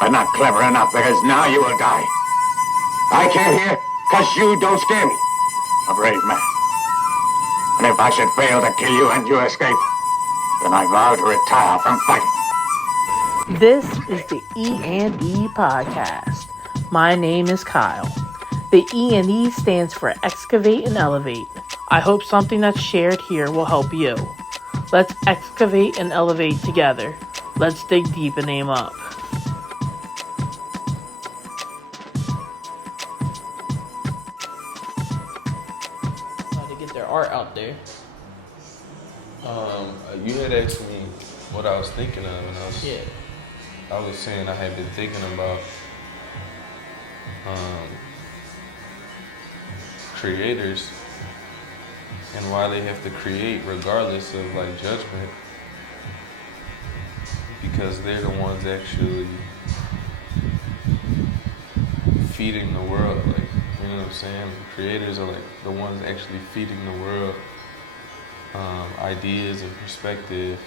But not clever enough, because now you will die. I came here because you don't scare me. A brave man. And if I should fail to kill you and you escape, then I vow to retire from fighting. This is the E&E podcast. My name is Kyle. The E&E stands for Excavate and Elevate. I hope something that's shared here will help you. Let's excavate and elevate together. Let's dig deep and aim up. To get their art out there. You had asked me what I was thinking of, and I was saying I had been thinking about creators and why they have to create regardless of like judgment, because they're the ones actually feeding the world. Like, you know what I'm saying? The creators are like the ones actually feeding the world ideas and perspective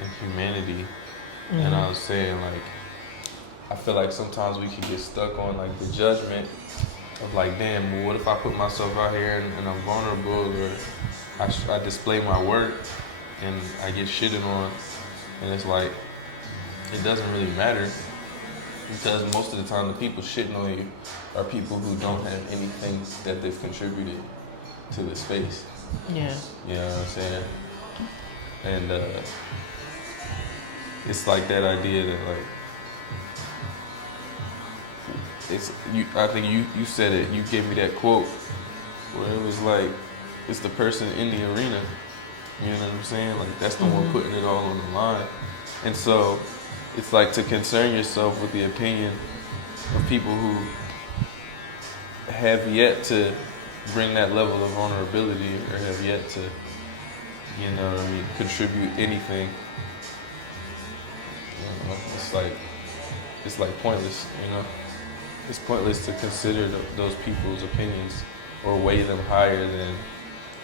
and humanity. Mm-hmm. And I was saying, like, I feel like sometimes we can get stuck on like the judgment of like, damn, well, what if I put myself out here and I'm vulnerable, or I display my work and I get shitted on, and it's like, it doesn't really matter, because most of the time the people shitting on you are people who don't have anything that they've contributed to the space. Yeah. You know what I'm saying? And it's like that idea that like, it's you. I think you said it. You gave me that quote where it was like, it's the person in the arena. You know what I'm saying? Like, that's the one putting it all on the line. And so it's like to concern yourself with the opinion of people who have yet to bring that level of vulnerability, or have yet to, you know what I mean, contribute anything. You know, it's like pointless, you know? It's pointless to consider those people's opinions or weigh them higher than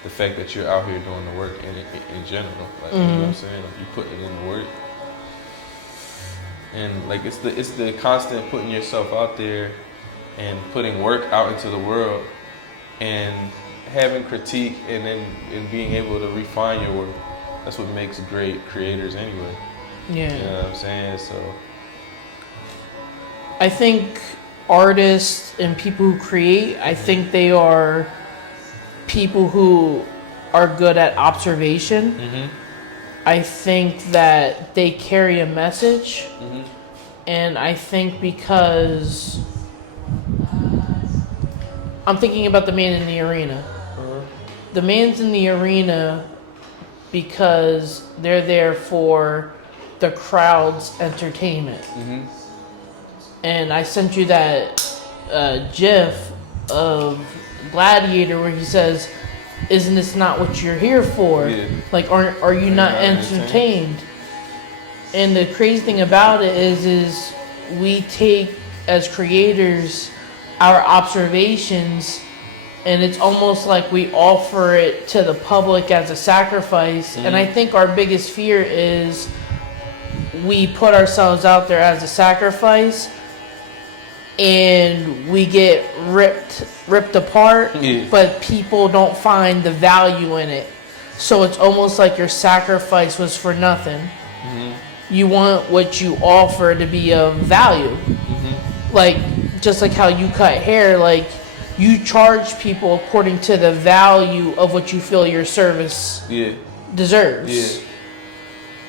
the fact that you're out here doing the work in general. Like, you know what I'm saying? Like, you putting in the work. And like, it's the constant putting yourself out there and putting work out into the world and having critique and being able to refine your work. That's what makes great creators anyway. Yeah. You know what I'm saying? So I think artists and people who create, I think they are people who are good at observation. Mm-hmm. I think that they carry a message. Mm-hmm. And I think because I'm thinking about the man in the arena. Uh-huh. The man's in the arena because they're there for the crowd's entertainment. Mm-hmm. And I sent you that GIF of Gladiator where he says, "Isn't this not what you're here for? Yeah. Like, are you not entertained?" And the crazy thing about it is we take, as creators, our observations, and it's almost like we offer it to the public as a sacrifice. Mm-hmm. And I think our biggest fear is we put ourselves out there as a sacrifice and we get ripped apart, but people don't find the value in it. So it's almost like your sacrifice was for nothing. Mm-hmm. You want what you offer to be of value. Mm-hmm. Like, just like how you cut hair, like, you charge people according to the value of what you feel your service deserves. Yeah.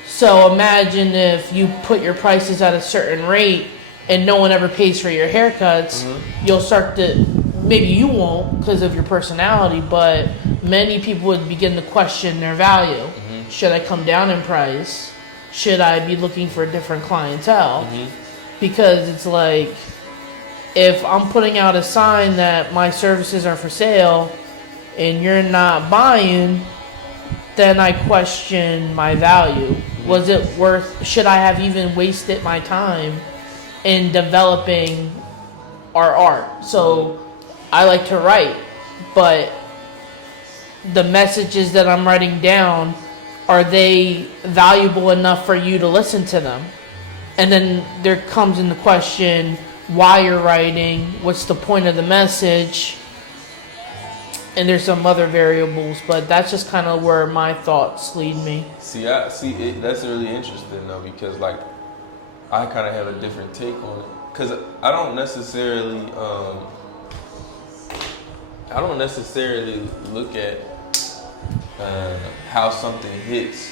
So imagine if you put your prices at a certain rate and no one ever pays for your haircuts, you'll start to, maybe you won't because of your personality, but many people would begin to question their value. Mm-hmm. Should I come down in price? Should I be looking for a different clientele? Mm-hmm. Because it's like, if I'm putting out a sign that my services are for sale and you're not buying, then I question my value. Was it worth, should I have even wasted my time in developing our art? So I like to write, but the messages that I'm writing down, are they valuable enough for you to listen to them? And then there comes in the question why you're writing, what's the point of the message, and there's some other variables, but that's just kind of where my thoughts lead me. That's really interesting though, because like I kind of have a different take on it, because I don't necessarily look at how something hits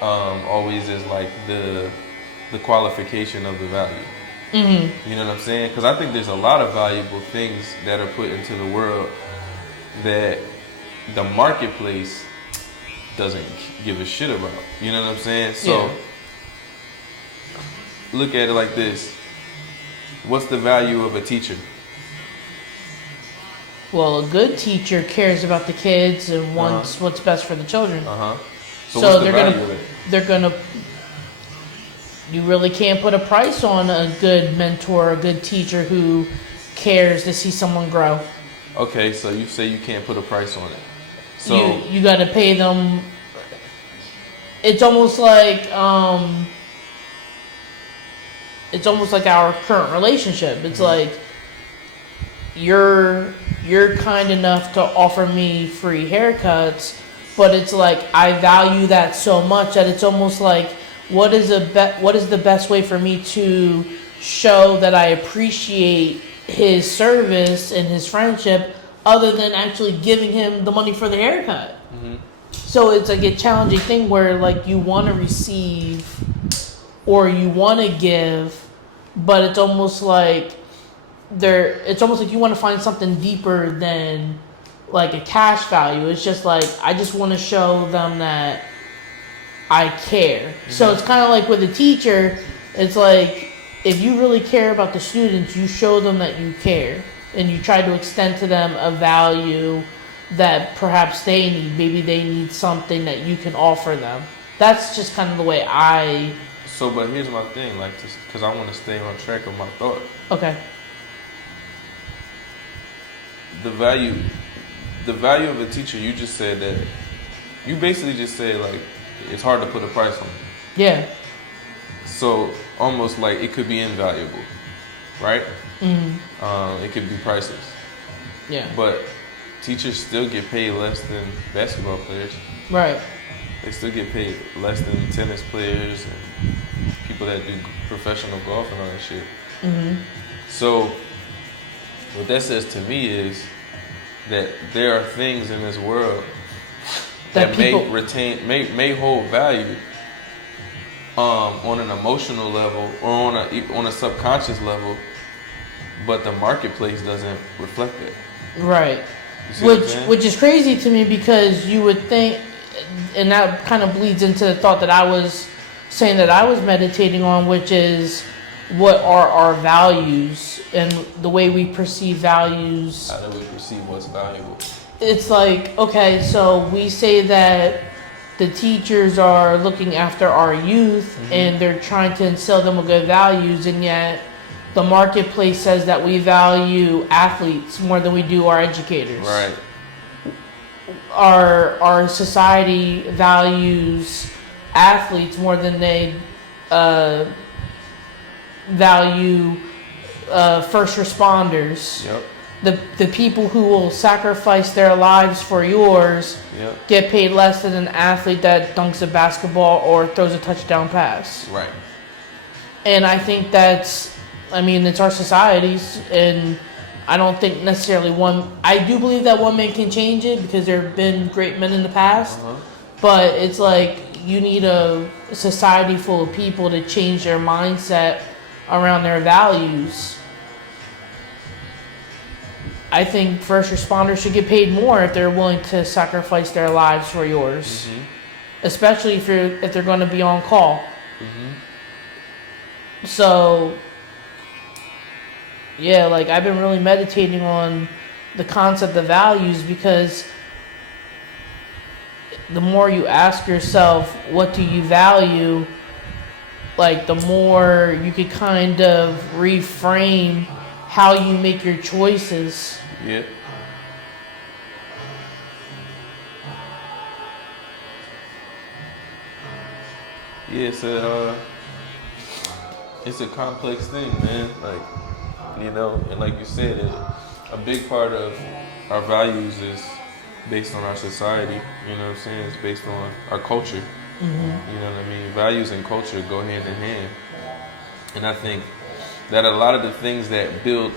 always as like the qualification of the value. Mm-hmm. You know what I'm saying? Because I think there's a lot of valuable things that are put into the world that the marketplace doesn't give a shit about. You know what I'm saying? So look at it like this. What's the value of a teacher? Well, a good teacher cares about the kids and wants what's best for the children. So what's the value of it? They're gonna. You really can't put a price on a good mentor, a good teacher who cares to see someone grow. Okay, so you say you can't put a price on it. So you got to pay them. It's almost like our current relationship. It's like you're kind enough to offer me free haircuts, but it's like I value that so much that it's almost like what is the best way for me to show that I appreciate his service and his friendship other than actually giving him the money for the haircut. Mm-hmm. So it's like a challenging thing where like you want to receive or you want to give, but it's almost like you want to find something deeper than like a cash value. It's just like I just want to show them that I care. Mm-hmm. So it's kind of like with a teacher, it's like if you really care about the students, you show them that you care and you try to extend to them a value that perhaps they need. Maybe they need something that you can offer them. That's just kind of the way I... So, but here's my thing, like, because I want to stay on track of my thought. Okay. The value of a teacher, you just said that, you basically just said, like, it's hard to put a price on it. Yeah. So, almost like it could be invaluable, right? Mm-hmm. It could be priceless. Yeah. But teachers still get paid less than basketball players. Right. They still get paid less than tennis players and people that do professional golf and all that shit. Mm-hmm. So, what that says to me is that there are things in this world that may hold value on an emotional level or on a subconscious level, but the marketplace doesn't reflect it. Right. Which is crazy to me because you would think, and that kind of bleeds into the thought that I was saying that I was meditating on, which is what are our values and the way we perceive values. How do we perceive what's valuable? It's like, okay, so we say that the teachers are looking after our youth and they're trying to instill them with good values, and yet the marketplace says that we value athletes more than we do our educators. Right. Our society values athletes more than they value first responders. Yep. The people who will sacrifice their lives for yours get paid less than an athlete that dunks a basketball or throws a touchdown pass. Right. And I think it's our societies, and I don't think necessarily I do believe that one man can change it because there have been great men in the past, but it's like you need a society full of people to change their mindset around their values. I think first responders should get paid more if they're willing to sacrifice their lives for yours, especially if they're going to be on call. So, yeah, like I've been really meditating on the concept of values, because the more you ask yourself, what do you value, like the more you could kind of reframe how you make your choices. Yeah. Yeah, so it's a complex thing, man. Like, you know, and like you said, a big part of our values is based on our society. You know what I'm saying? It's based on our culture. You know what I mean? Values and culture go hand in hand. And I think that a lot of the things that build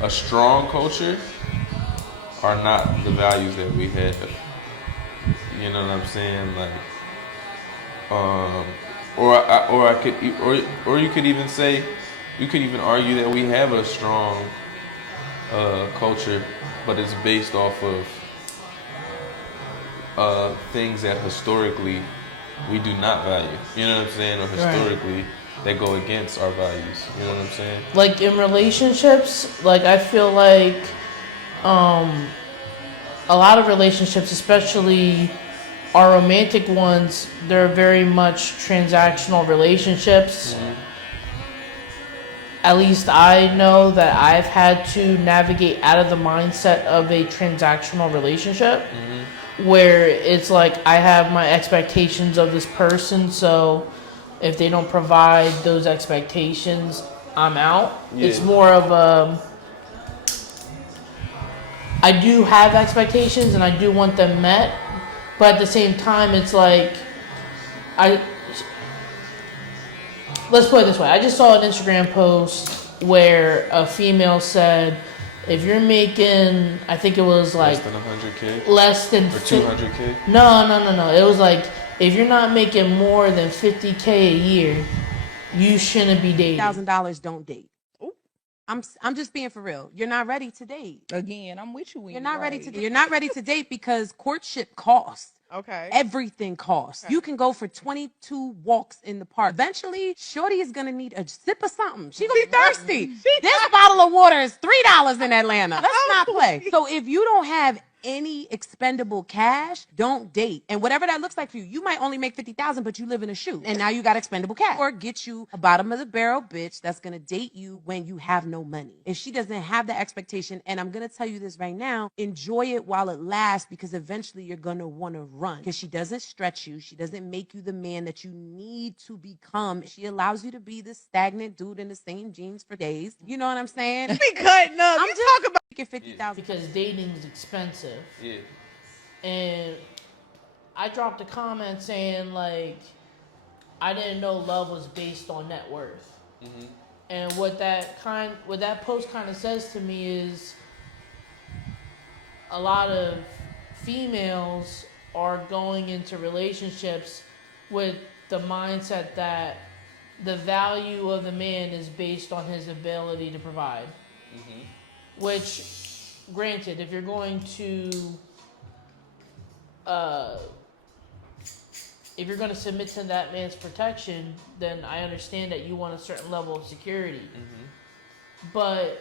a strong culture are not the values that we have. You know what I'm saying? Like, or I could, or you could even say, you could even argue that we have a strong culture, but it's based off of things that historically we do not value. You know what I'm saying? Or historically that go against our values. You know what I'm saying? Like in relationships, like I feel like a lot of relationships, especially our romantic ones, they're very much transactional relationships. At least I know that I've had to navigate out of the mindset of a transactional relationship where it's like I have my expectations of this person, so if they don't provide those expectations, I'm out. Yeah. It's more of a, I do have expectations and I do want them met, but at the same time, it's like, let's put it this way. I just saw an Instagram post where a female said, if you're making, I think it was like Less than 100K? less than Or 200K? No. It was like, if you're not making more than 50K a year, you shouldn't be dating. $1,000 don't date. I'm just being for real. You're not ready to date. Again, I'm with you. When You're not ready to date. You're not ready to date because courtship costs. Okay. Everything costs. You can go for 22 walks in the park. Eventually, Shorty is gonna need a sip of something. She gonna be thirsty. This bottle of water is $3 in Atlanta. Let's not play. So if you don't have any expendable cash, don't date. And whatever that looks like for you, you might only make 50,000, but you live in a shoe, and now you got expendable cash. Or get you a bottom of the barrel bitch that's gonna date you when you have no money. If she doesn't have the expectation, and I'm gonna tell you this right now, enjoy it while it lasts, because eventually you're gonna wanna run. Because she doesn't stretch you, she doesn't make you the man that you need to become. She allows you to be this stagnant dude in the same jeans for days. You know what I'm saying? be cutting up. I'm You just talk about making 50,000. Because dating is expensive. Yeah. And I dropped a comment saying, like, I didn't know love was based on net worth. And what that post kind of says to me is a lot of females are going into relationships with the mindset that the value of the man is based on his ability to provide. Which, granted, if you're going to submit to that man's protection, then I understand that you want a certain level of security. But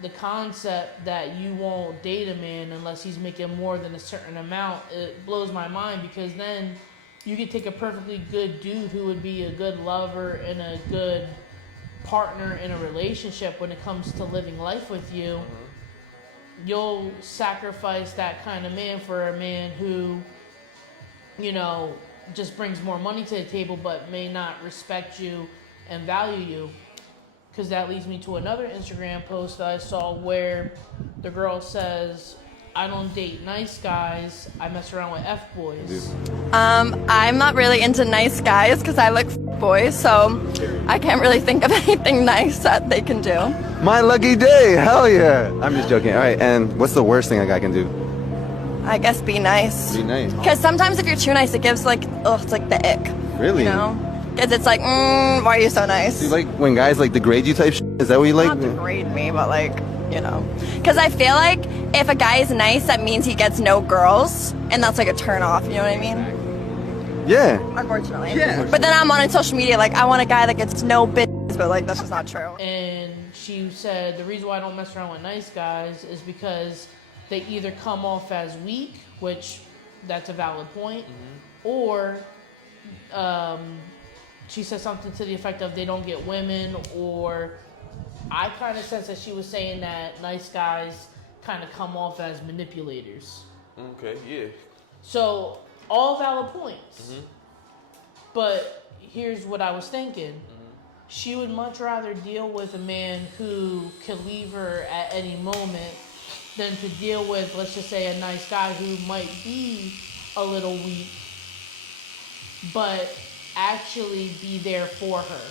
the concept that you won't date a man unless he's making more than a certain amount, it blows my mind, because then you could take a perfectly good dude who would be a good lover and a good partner in a relationship when it comes to living life with you. You'll sacrifice that kind of man for a man who, you know, just brings more money to the table but may not respect you and value you. Because that leads me to another Instagram post that I saw where the girl says, I don't date nice guys, I mess around with F-boys. I'm not really into nice guys because I like boys, so I can't really think of anything nice that they can do. My lucky day, hell yeah. I'm just joking. All right, and what's the worst thing a guy can do? I guess be nice. Be nice. Because sometimes if you're too nice, it gives like, it's like the ick. Really? You know? Because it's like, why are you so nice? Do you like when guys like degrade you type shit? Is that what you like? Not degrade me, but like, you know. Because I feel like if a guy is nice, that means he gets no girls, and that's like a turn off, you know what I mean? Yeah. Unfortunately. Yeah. But then I'm on social media like, I want a guy that gets no bitches, but like, that's just not true. And she said, the reason why I don't mess around with nice guys is because they either come off as weak, which that's a valid point, or she said something to the effect of they don't get women, or I kind of sense that she was saying that nice guys kind of come off as manipulators. Okay, yeah. So, all valid points. But here's what I was thinking. she would much rather deal with a man who could leave her at any moment than to deal with, let's just say, a nice guy who might be a little weak, but actually be there for her.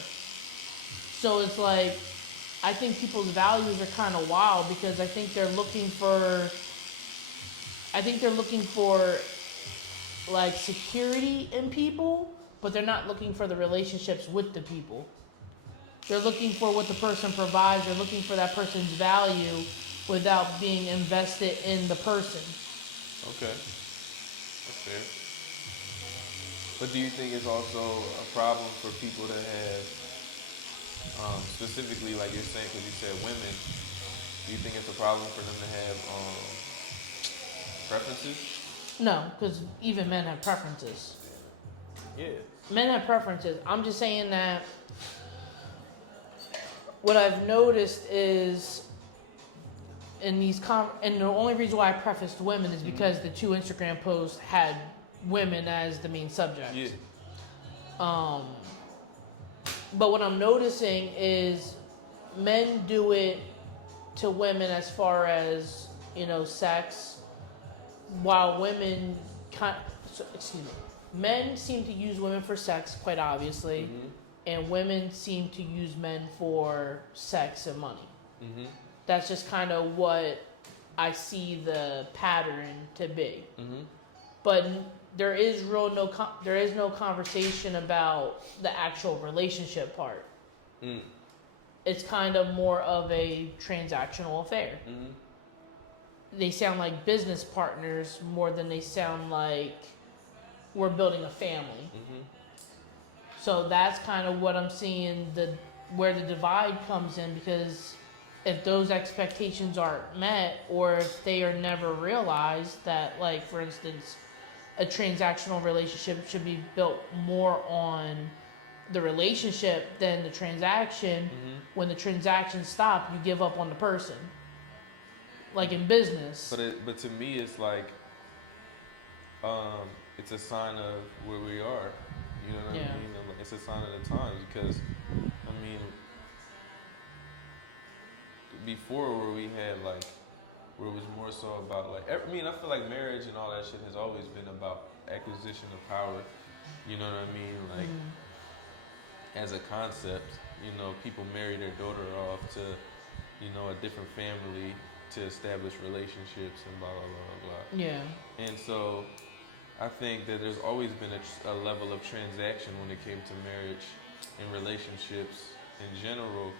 So it's like, I think people's values are kind of wild because I think they're looking for like security in people, but they're not looking for the relationships with the people. They're looking for what the person provides. They're looking for that person's value without being invested in the person. Okay, that's fair. But do you think it's also a problem for people to have, specifically like you're saying, because you said women, do you think it's a problem for them to have preferences? No, because even men have preferences. Yeah. Men have preferences. I'm just saying that what I've noticed is in these and the only reason why I prefaced women is because the 2 Instagram posts had women as the main subject. Yeah. But what I'm noticing is men do it to women as far as, sex, while women men seem to use women for sex, quite obviously, and women seem to use men for sex and money. That's just kind of what I see the pattern to be. But there is no conversation about the actual relationship part. It's kind of more of a transactional affair. They sound like business partners more than they sound like we're building a family. So that's kind of what I'm seeing where the divide comes in, because if those expectations aren't met, or if they are never realized that, like, for instance, a transactional relationship should be built more on the relationship than the transaction. When the transaction stops, you give up on the person. Like in business. But to me, it's like, it's a sign of where we are. You know what I mean? It's a sign of the times, because, I mean, before where we had like, where it was more so about like, I feel like marriage and all that shit has always been about acquisition of power. You know what I mean? Like, as a concept, people marry their daughter off to, a different family to establish relationships and blah, blah, blah, blah. Yeah. And so I think that there's always been a level of transaction when it came to marriage and relationships in general.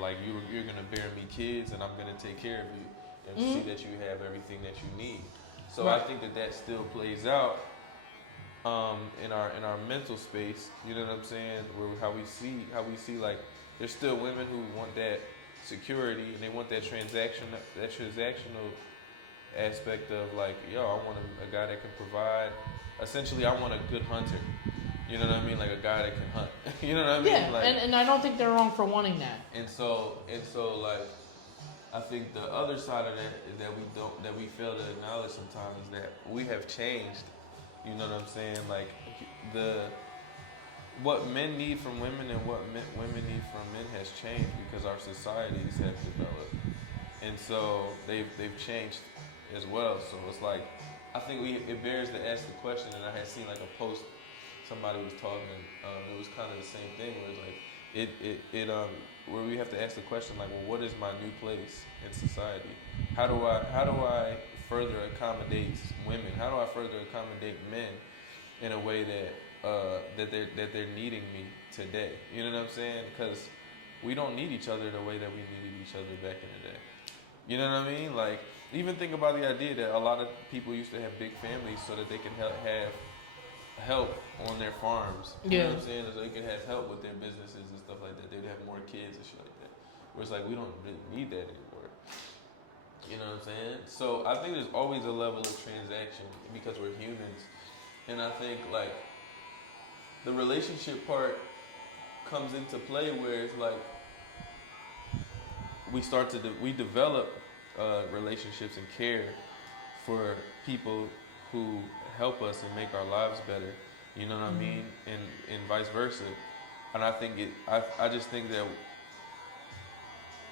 Like you're gonna bear me kids and I'm gonna take care of you and see that you have everything that you need. So I think that still plays out in our mental space. You know what I'm saying? Where how we see like there's still women who want that security and they want that transactional aspect of like, I want a guy that can provide. Essentially, I want a good hunter. You know what I mean? Like a guy that can hunt. You know what I mean? Yeah, like, and I don't think they're wrong for wanting that. And so like, I think the other side of that is that we fail to acknowledge sometimes that we have changed. You know what I'm saying? Like what men need from women and what women need from men has changed because our societies have developed, and so they've changed as well. So it's like, I think it bears to ask the question. And I had seen like a post, somebody was talking, it was kind of the same thing where it's like where we have to ask the question like, well, what is my new place in society? How do I further accommodate women? How do I further accommodate men in a way that they're needing me today? You know what I'm saying? Because we don't need each other the way that we needed each other back in the day. You know what I mean? Like, even think about the idea that a lot of people used to have big families so that they can have help on their farms. You know what I'm saying? So they can have help with their businesses and stuff like that. They would have more kids and shit like that. Where it's like, we don't really need that anymore. You know what I'm saying? So I think there's always a level of transaction because we're humans. And I think like the relationship part comes into play where it's like we develop relationships and care for people who help us and make our lives better. You know what I mean? And vice versa. and I think I just think that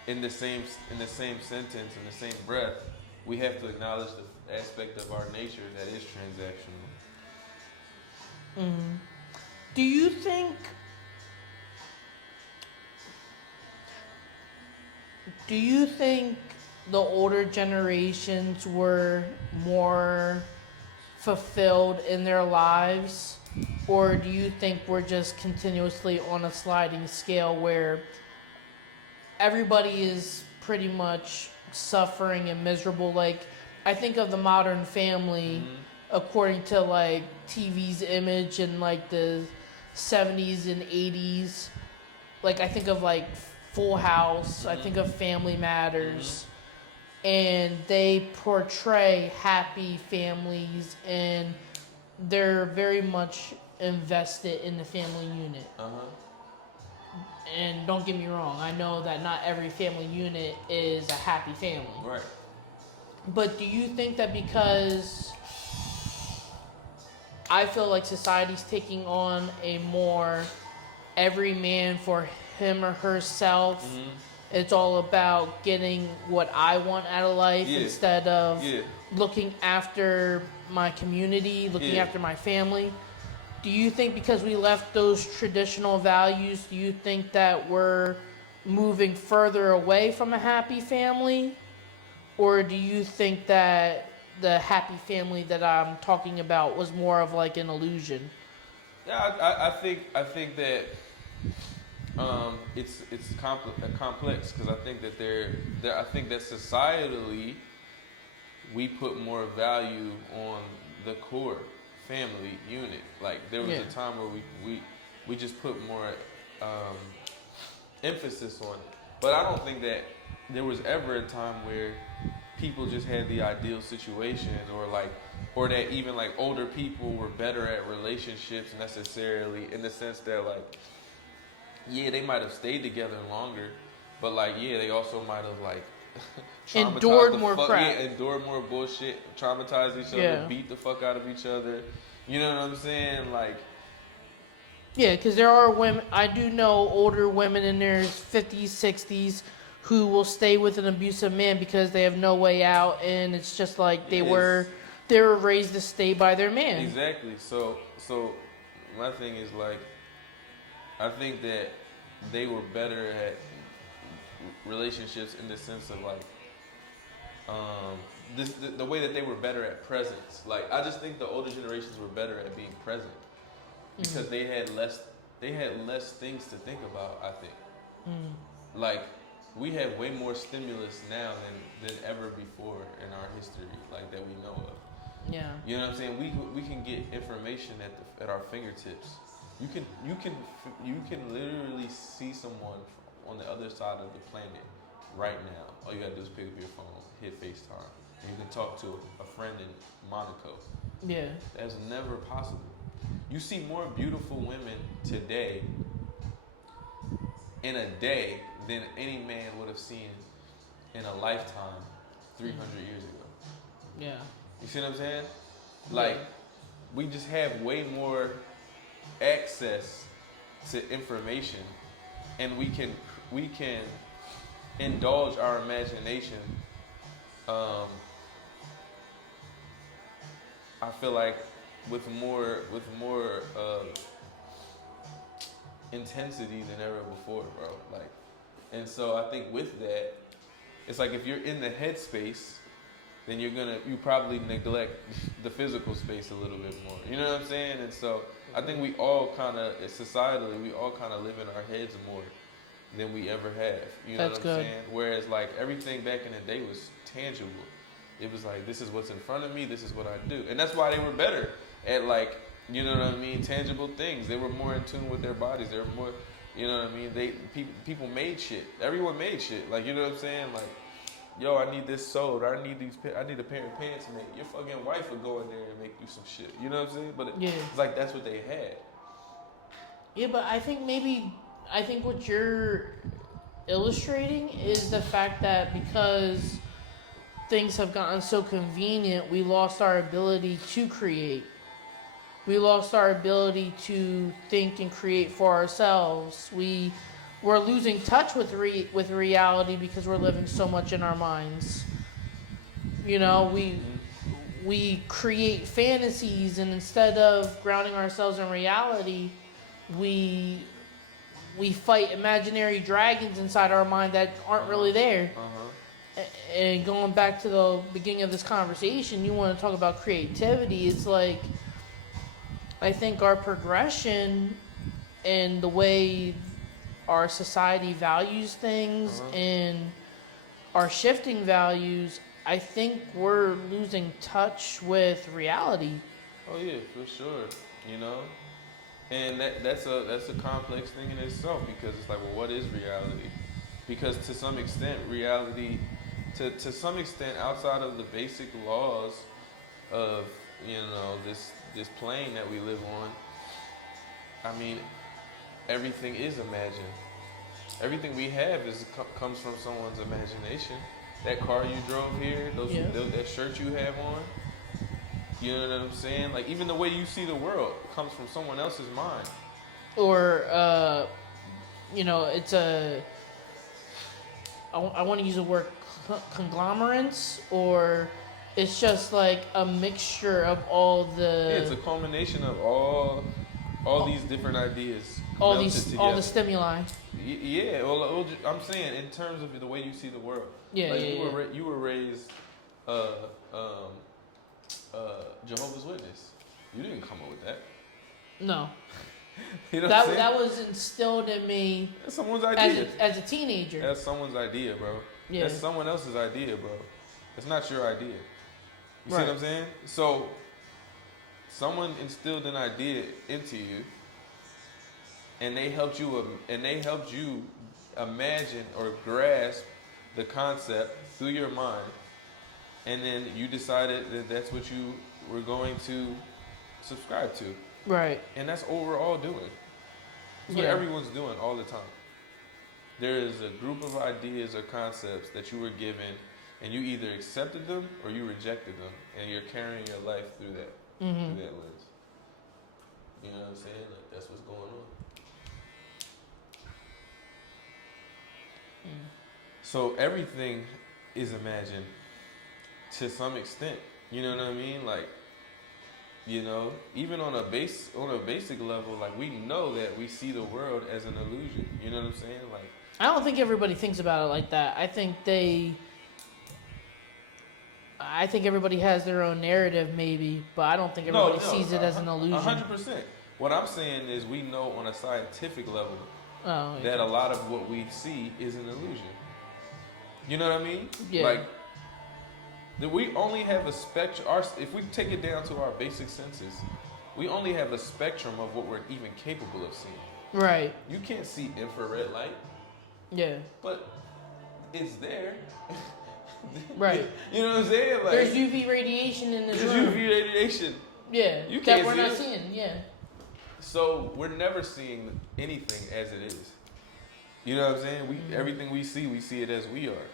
in the same sentence, in the same breath, we have to acknowledge the aspect of our nature that is transactional. Do you think? Do you think the older generations were more fulfilled in their lives, or do you think we're just continuously on a sliding scale where everybody is pretty much suffering and miserable? Like, I think of the Modern Family according to like TV's image in like the 70s and 80s. Like, I think of like Full House, I think of Family Matters, and they portray happy families, and they're very much invested in the family unit. And don't get me wrong, I know that not every family unit is a happy family. Right. But do you think that because I feel like society's taking on a more every man for him or herself, it's all about getting what I want out of life instead of looking after my community, looking after my family? Do you think because we left those traditional values, do you think that we're moving further away from a happy family? Or do you think that the happy family that I'm talking about was more of like an illusion? Yeah, I think that it's complex because I think that I think that societally we put more value on the core family unit. Like there was a time where we just put more emphasis on it. But I don't think that there was ever a time where people just had the ideal situations, or that even like older people were better at relationships necessarily, in the sense that like, yeah, they might have stayed together longer, but like, yeah, they also might have like endured more crap. Yeah, endured more bullshit, traumatized each other, beat the fuck out of each other. You know what I'm saying? Like, yeah, because there are women, I do know older women in their 50s, 60s who will stay with an abusive man because they have no way out, and it's just like they were raised to stay by their man. Exactly. So my thing is like, I think that they were better at relationships in the sense of like, the way that they were better at presence. Like, I just think the older generations were better at being present because they had less things to think about, I think. Like, we have way more stimulus now than ever before in our history, like that we know of. Yeah. You know what I'm saying? We can get information at our fingertips. You can literally see someone on the other side of the planet right now. All you gotta do is pick up your phone, hit FaceTime, and you can talk to a friend in Monaco. Yeah. That's never possible. You see more beautiful women today in a day than any man would have seen in a lifetime 300 years ago. Yeah. You see what I'm saying? Like, we just have way more access to information, and we can indulge our imagination. I feel like with more intensity than ever before, bro. Like, and so I think with that, it's like if you're in the headspace, then you probably neglect the physical space a little bit more. You know what I'm saying? And so I think we all kind of, societally, we all kind of live in our heads more than we ever have. You know what I'm saying? Whereas like everything back in the day was tangible. It was like, this is what's in front of me, this is what I do. And that's why they were better at like, you know what I mean, tangible things. They were more in tune with their bodies. They were more, you know what I mean? People made shit. Everyone made shit. Like, you know what I'm saying? Like, yo, I need this sold. I need a pair of pants made. Your fucking wife would go in there and make you some shit. You know what I'm saying? But it's like that's what they had. Yeah, but I think what you're illustrating is the fact that because things have gotten so convenient, we lost our ability to create. We lost our ability to think and create for ourselves. We're losing touch with reality because we're living so much in our minds. You know, we create fantasies, and instead of grounding ourselves in reality, we fight imaginary dragons inside our mind that aren't really there. And going back to the beginning of this conversation, you want to talk about creativity. It's like, I think our progression and the way our society values things and our shifting values, I think we're losing touch with reality. Oh yeah, for sure. You know, and that's a complex thing in itself, because it's like, well, what is reality? Because to some extent, reality, to some extent, outside of the basic laws of, you know, this plane that we live on, I mean, everything is imagined. Everything we have comes from someone's imagination. That car you drove here, that shirt you have on, you know what I'm saying? Like, even the way you see the world comes from someone else's mind. Or, you know, it's I want to use the word conglomerates, or it's just like a mixture of all the... Yeah, it's a culmination of all these different ideas. All the stimuli. Yeah, well, I'm saying in terms of the way you see the world. Yeah, like you were raised Jehovah's Witness. You didn't come up with that. No. You know what I'm saying? That was instilled in me. That's someone's idea. As a teenager. That's someone's idea, bro. Yeah. That's someone else's idea, bro. It's not your idea. You see Right. what I'm saying? So, someone instilled an idea into you, and they helped you imagine or grasp the concept through your mind, and then you decided that that's what you were going to subscribe to. Right. And that's what we're all doing. That's what everyone's doing all the time. There is a group of ideas or concepts that you were given, and you either accepted them or you rejected them, and you're carrying your life through that, through that lens. You know what I'm saying? Like, that's what's going on. So everything is imagined to some extent. You know what I mean? Like, you know, even on a basic level, like, we know that we see the world as an illusion. You know what I'm saying? Like, I don't think everybody thinks about it like that. I think everybody has their own narrative, maybe, but I don't think everybody sees it as an illusion. 100%. What I'm saying is, we know on a scientific level that a lot of what we see is an illusion. You know what I mean? Yeah. Like, that we only have a spectrum. If we take it down to our basic senses, we only have a spectrum of what we're even capable of seeing. Right. You can't see infrared light. Yeah. But it's there. Right. You know what I'm saying? Like, there's UV radiation in this there's room. UV radiation. Yeah. You that can't we're see not it. seeing. Yeah. So we're never seeing anything as it is. You know what I'm saying? Everything we see it as we are.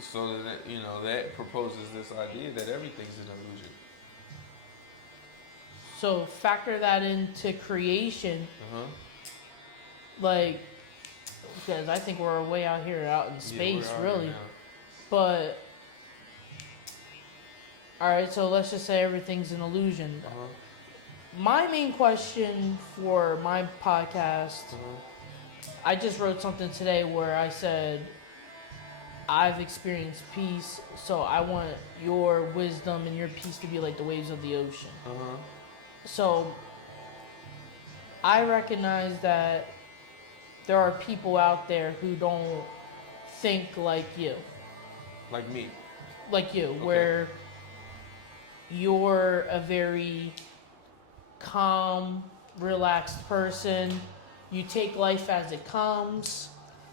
So that, you know, that proposes this idea that everything's an illusion. So factor that into creation. Like, because I think we're way out here, out in space, really. But all right, so let's just say everything's an illusion. My main question for my podcast, I just wrote something today where I said, I've experienced peace, so I want your wisdom and your peace to be like the waves of the ocean. So I recognize that there are people out there who don't think like you. Like me. Like you, where you're a very calm, relaxed person. You take life as it comes,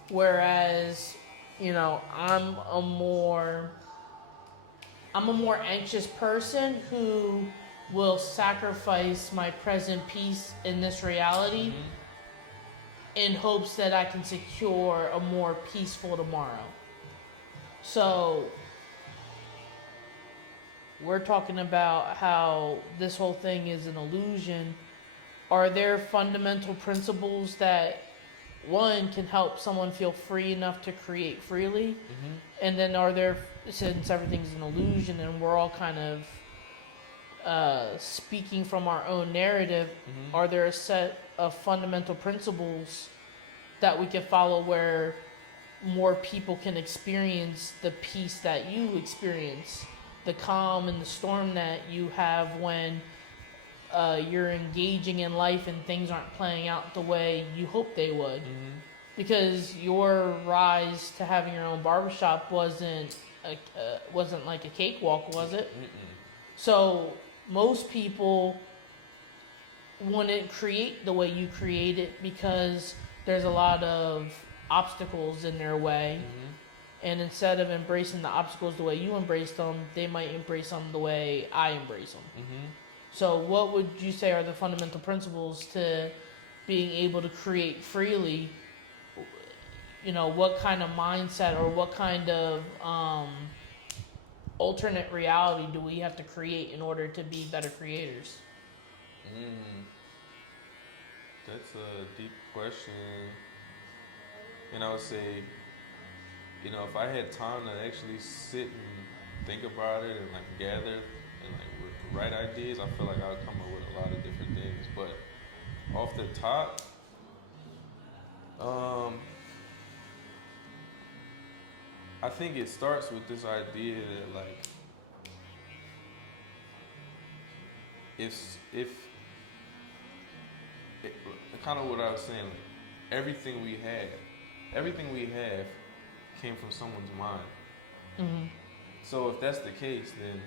whereas, you know, I'm a more anxious person who will sacrifice my present peace in this reality in hopes that I can secure a more peaceful tomorrow. So we're talking about how this whole thing is an illusion, are there fundamental principles that one can help someone feel free enough to create freely? And then are there, since everything's an illusion and we're all kind of speaking from our own narrative, are there a set of fundamental principles that we can follow where more people can experience the peace that you experience, the calm and the storm that you have when you're engaging in life and things aren't playing out the way you hope they would? Because your rise to having your own barbershop wasn't like a cakewalk, was it? So most people wouldn't create the way you create it because there's a lot of obstacles in their way. And instead of embracing the obstacles the way you embrace them, they might embrace them the way I embrace them. So what would you say are the fundamental principles to being able to create freely? You know, what kind of mindset or what kind of alternate reality do we have to create in order to be better creators? That's a deep question. And I would say, you know, if I had time to actually sit and think about it and like gather and like with the right ideas, I feel like I would come up with a lot of different things. But off the top, I think it starts with this idea that like if kind of what I was saying, like everything we have came from someone's mind. So if that's the case, then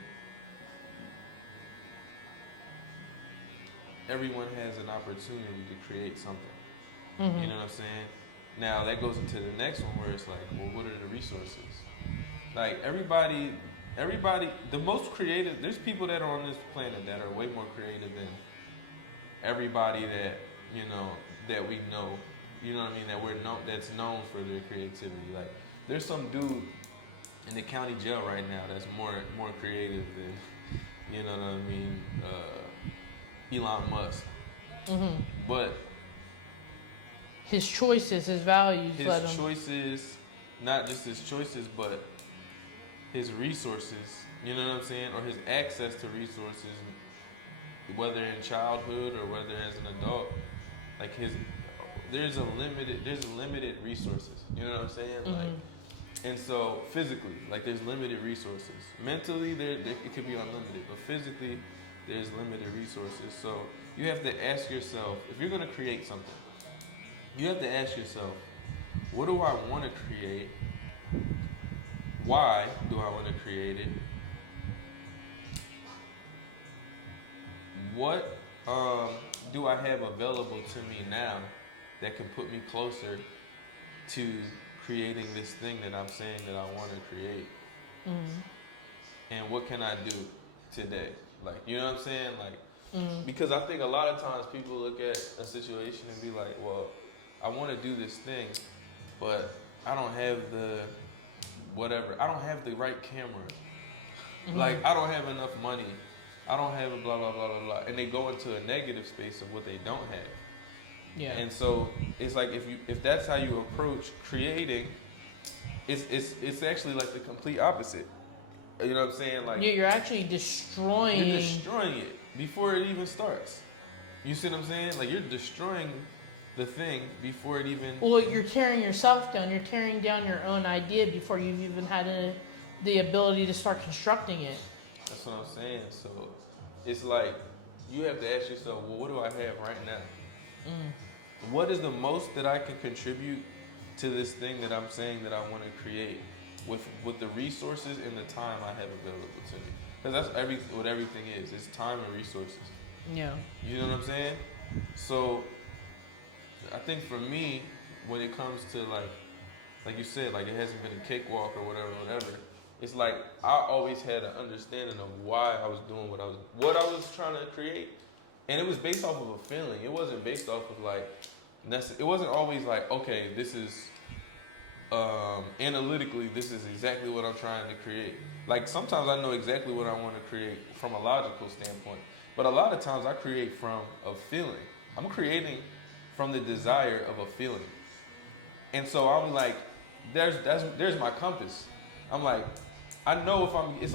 everyone has an opportunity to create something. You know what I'm saying? Now that goes into the next one where it's like, well, what are the resources? Like everybody, the most creative, there's people that are on this planet that are way more creative than everybody that, you know, that we know. You know what I mean? That's known for their creativity. Like there's some dude in the county jail right now that's more creative than, you know what I mean, Elon Musk. But his choices, his values, his choices, not just his choices, but his resources, you know what I'm saying, or his access to resources, whether in childhood or whether as an adult, like there's limited resources, you know what I'm saying, like, and so physically, like there's limited resources. Mentally, it could be unlimited, but physically, there's limited resources. So you have to ask yourself, if you're gonna create something, you have to ask yourself, what do I want to create? Why do I want to create it? What do I have available to me now that can put me closer to creating this thing that I'm saying that I want to create? And what can I do today? Like, you know what I'm saying? Like, because I think a lot of times people look at a situation and be like, well, I want to do this thing, but I don't have the whatever. I don't have the right camera. Like, I don't have enough money. I don't have a blah, blah, blah, blah, blah. And they go into a negative space of what they don't have. Yeah. And so it's like if that's how you approach creating, it's actually like the complete opposite. You know what I'm saying? Like you're actually destroying it before it even starts. You see what I'm saying? Like you're destroying the thing before it even. Well, you're tearing yourself down. You're tearing down your own idea before you've even had the ability to start constructing it. That's what I'm saying. So it's like you have to ask yourself, well, what do I have right now? What is the most that I can contribute to this thing that I'm saying that I want to create with the resources and the time I have available to me? Because that's what everything is. It's time and resources. Yeah. You know what I'm saying? So I think for me, when it comes to like you said, like it hasn't been a cakewalk or whatever. It's like I always had an understanding of why I was doing what I was trying to create, and it was based off of a feeling. It wasn't based off of like, it wasn't always like, okay, this is analytically, this is exactly what I'm trying to create. Like sometimes I know exactly what I want to create from a logical standpoint, but a lot of times I create from a feeling. I'm creating from the desire of a feeling, and so I'm like, there's my compass. I'm like, I know if I'm. It's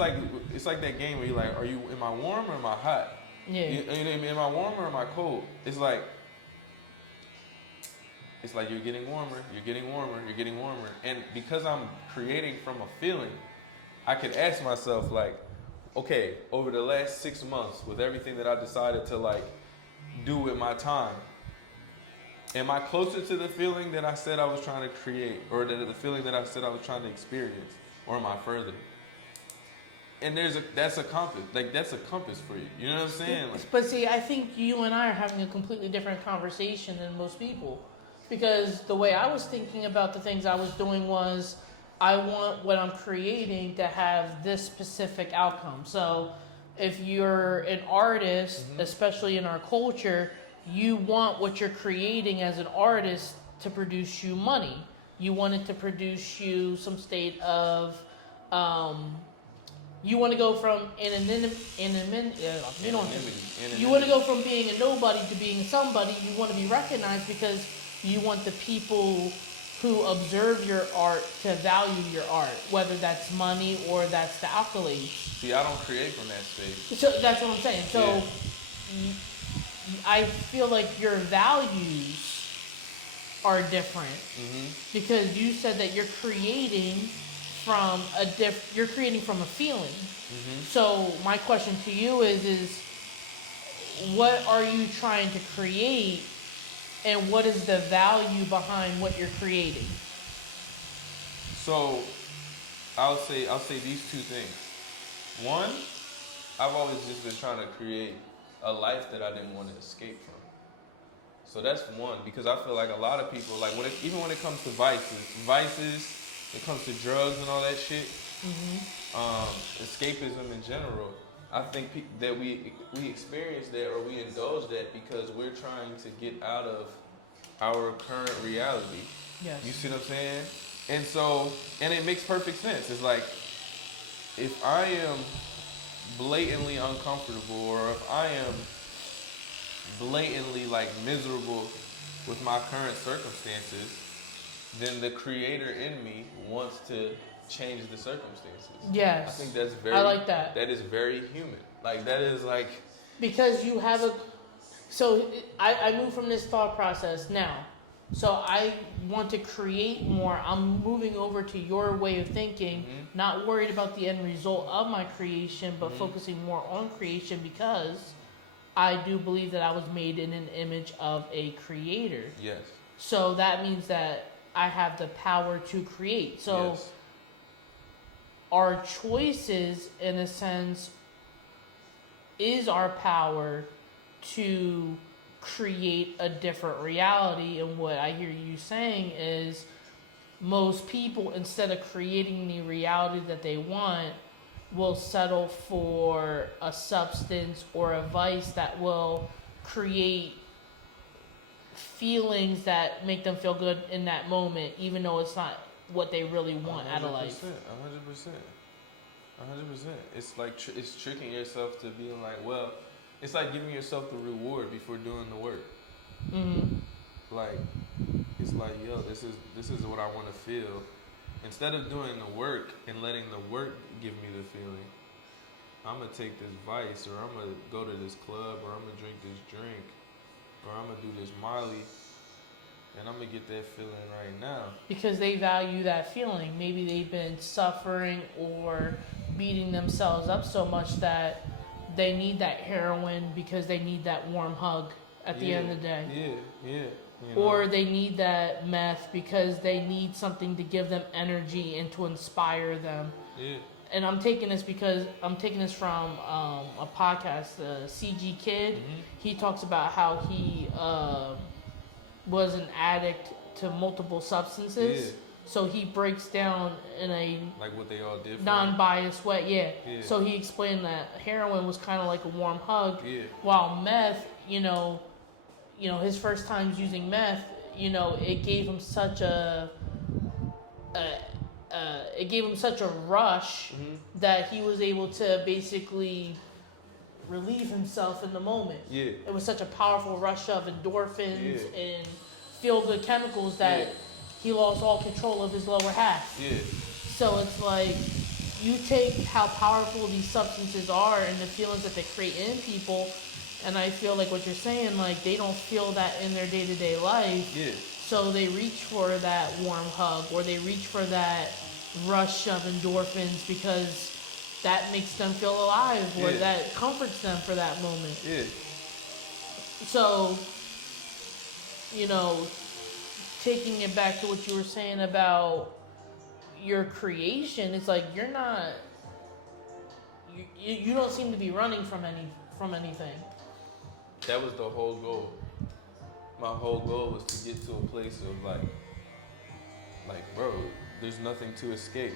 like that game where you're like, am I warm or am I hot? Yeah. You know what I mean? Am I warm or am I cold? It's like you're getting warmer, you're getting warmer, you're getting warmer, and because I'm creating from a feeling, I could ask myself like, okay, over the last 6 months, with everything that I decided to like do with my time, am I closer to the feeling that I said I was trying to create, or the feeling that I said I was trying to experience, or am I further? And that's a compass, like that's a compass for you. You know what I'm saying? Like, But see, I think you and I are having a completely different conversation than most people. Because the way I was thinking about the things I was doing was, I want what I'm creating to have this specific outcome. So if you're an artist, especially in our culture, you want what you're creating as an artist to produce you money. You want it to produce you some state of, you want to go from you want to go from being a nobody to being somebody. You want to be recognized because you want the people who observe your art to value your art, whether that's money or that's the accolades. see, I don't create from that space. So that's what I'm saying. So Yeah. I feel like your values are different because you said that you're creating from you're creating from a feeling. So my question to you is what are you trying to create, and what is the value behind what you're creating? So I'll say these two things. One, I've always just been trying to create a life that I didn't want to escape from. So that's one, because I feel like a lot of people, like even when it comes to vices, it comes to drugs and all that shit, escapism in general, I think that we experience that or we indulge that because we're trying to get out of our current reality. Yes. You see what I'm saying? And it makes perfect sense. It's like, if I am blatantly uncomfortable, or if I am blatantly like miserable with my current circumstances, then the creator in me wants to change the circumstances. Yes. I think that's I like that. That is very human. Like that is like, because you have I move from this thought process now. So I want to create more. I'm moving over to your way of thinking, not worried about the end result of my creation, but focusing more on creation because I do believe that I was made in an image of a creator. yes. So that means that I have the power to create. So Yes. our choices, in a sense, is our power to create a different reality. And what I hear you saying is most people, instead of creating the reality that they want, will settle for a substance or a vice that will create feelings that make them feel good in that moment, even though it's not what they really want out of life. 100%. It's like it's tricking yourself to being like, well, it's like giving yourself the reward before doing the work. Like, it's like, yo, this is what I want to feel. Instead of doing the work and letting the work give me the feeling, I'm gonna take this vice, or I'm gonna go to this club, or I'm gonna drink this drink, or I'm gonna do this Molly, and I'm gonna get that feeling right now. Because they value that feeling. Maybe they've been suffering or beating themselves up so much that they need that heroin because they need that warm hug at the end of the day. Yeah. You Or know? they need that meth because they need something to give them energy and to inspire them. Yeah. And I'm taking this from a podcast, CG Kid. He talks about how he was an addict to multiple substances. Yeah. So he breaks down in a Like what they all did for non-biased way, Yeah. So he explained that heroin was kind of like a warm hug, Yeah. while meth, his first times using meth, it gave him such a it gave him such a rush that he was able to basically relieve himself in the moment. Yeah. It was such a powerful rush of endorphins Yeah. and feel-good chemicals that Yeah. he lost all control of his lower half. Yeah. So it's like you take how powerful these substances are and the feelings that they create in people, and I feel like what you're saying, like they don't feel that in their day-to-day life. Yeah. So they reach for that warm hug or they reach for that rush of endorphins because that makes them feel alive or Yeah. that comforts them for that moment. Yeah. So, you know, taking it back to what you were saying about your creation, it's like you're not, you don't seem to be running from anything. That was the whole goal. My whole goal was to get to a place of like, bro, there's nothing to escape.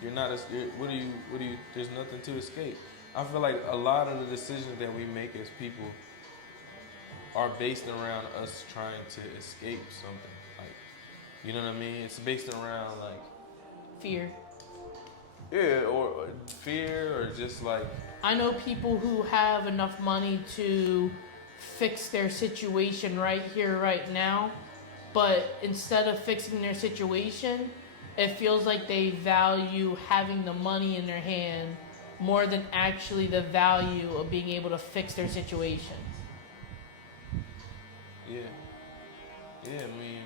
You're not, what do you, there's nothing to escape. I feel like a lot of the decisions that we make as people are based around us trying to escape something. Like, you know what I mean? It's based around like, Fear. yeah, or fear, or just like, I know people who have enough money to fix their situation right here, right now, but instead of fixing their situation, it feels like they value having the money in their hand more than actually the value of being able to fix their situation. yeah. Yeah, I mean,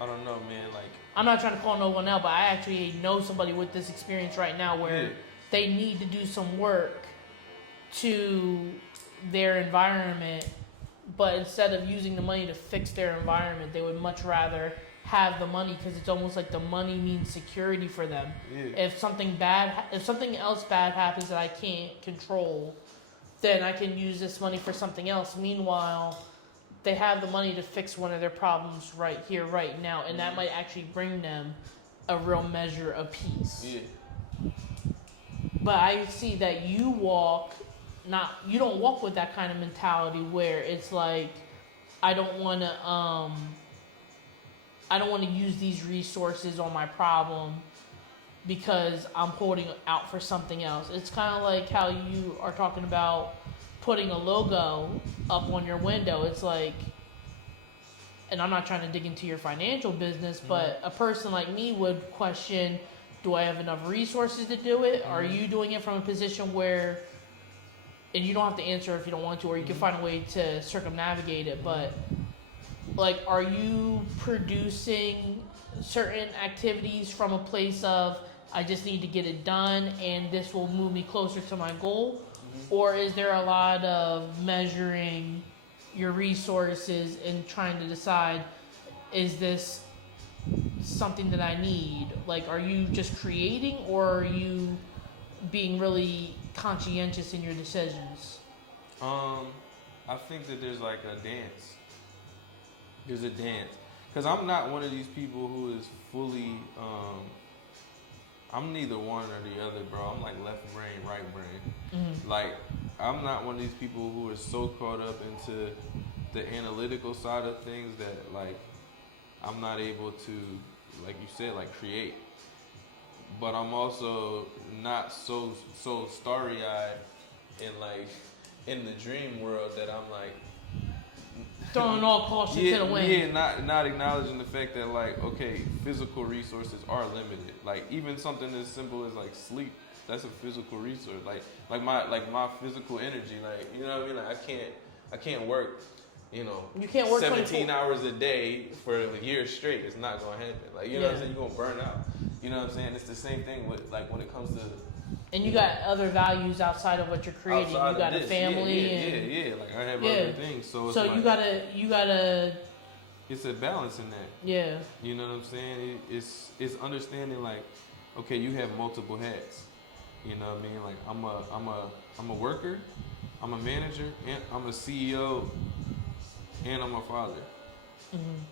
I don't know, man, like, I'm not trying to call no one out, but I actually know somebody with this experience right now where Yeah. they need to do some work to their environment, but instead of using the money to fix their environment, they would much rather have the money because it's almost like the money means security for them. Yeah. If something else bad happens that I can't control, then I can use this money for something else. Meanwhile, they have the money to fix one of their problems right here, right now, and that might actually bring them a real measure of peace. yeah. But I see that you don't walk with that kind of mentality where it's like, I don't want to use these resources on my problem because I'm holding out for something else. It's kind of like how you are talking about putting a logo up on your window. It's like, and I'm not trying to dig into your financial business, but a person like me would question, do I have enough resources to do it? Are you doing it from a position where, and you don't have to answer if you don't want to, or you can find a way to circumnavigate it, but like, are you producing certain activities from a place of, I just need to get it done and this will move me closer to my goal? Or is there a lot of measuring your resources and trying to decide, is this something that I need? Like, are you just creating, or are you being really conscientious in your decisions? I think that there's like a dance. There's a dance. Because I'm not one of these people who is fully, I'm neither one or the other, bro. I'm like left brain, right brain. Like, I'm not one of these people who are so caught up into the analytical side of things that, like, I'm not able to, like you said, like, create. But I'm also not so starry-eyed and, like, in the dream world that I'm, like, Throwing all caution to the wind. Yeah, not acknowledging the fact that, like, okay, physical resources are limited. Like, even something as simple as like sleep, that's a physical resource. Like my physical energy, like, you know what I mean? Like, I can't work, you know, You can't work 17 24 hours a day for a year straight. It's not gonna happen. Like, you know what I'm saying? You're gonna burn out. You know what I'm saying? It's the same thing with, like, when it comes to, and you got other values outside of what you're creating. You got a family, yeah. Like, I have other things. So it's so like, you gotta. it's a balance in that. Yeah. You know what I'm saying? It's understanding, like, okay, you have multiple hats. You know what I mean? Like, I'm a worker, I'm a manager, and I'm a CEO, and I'm a father.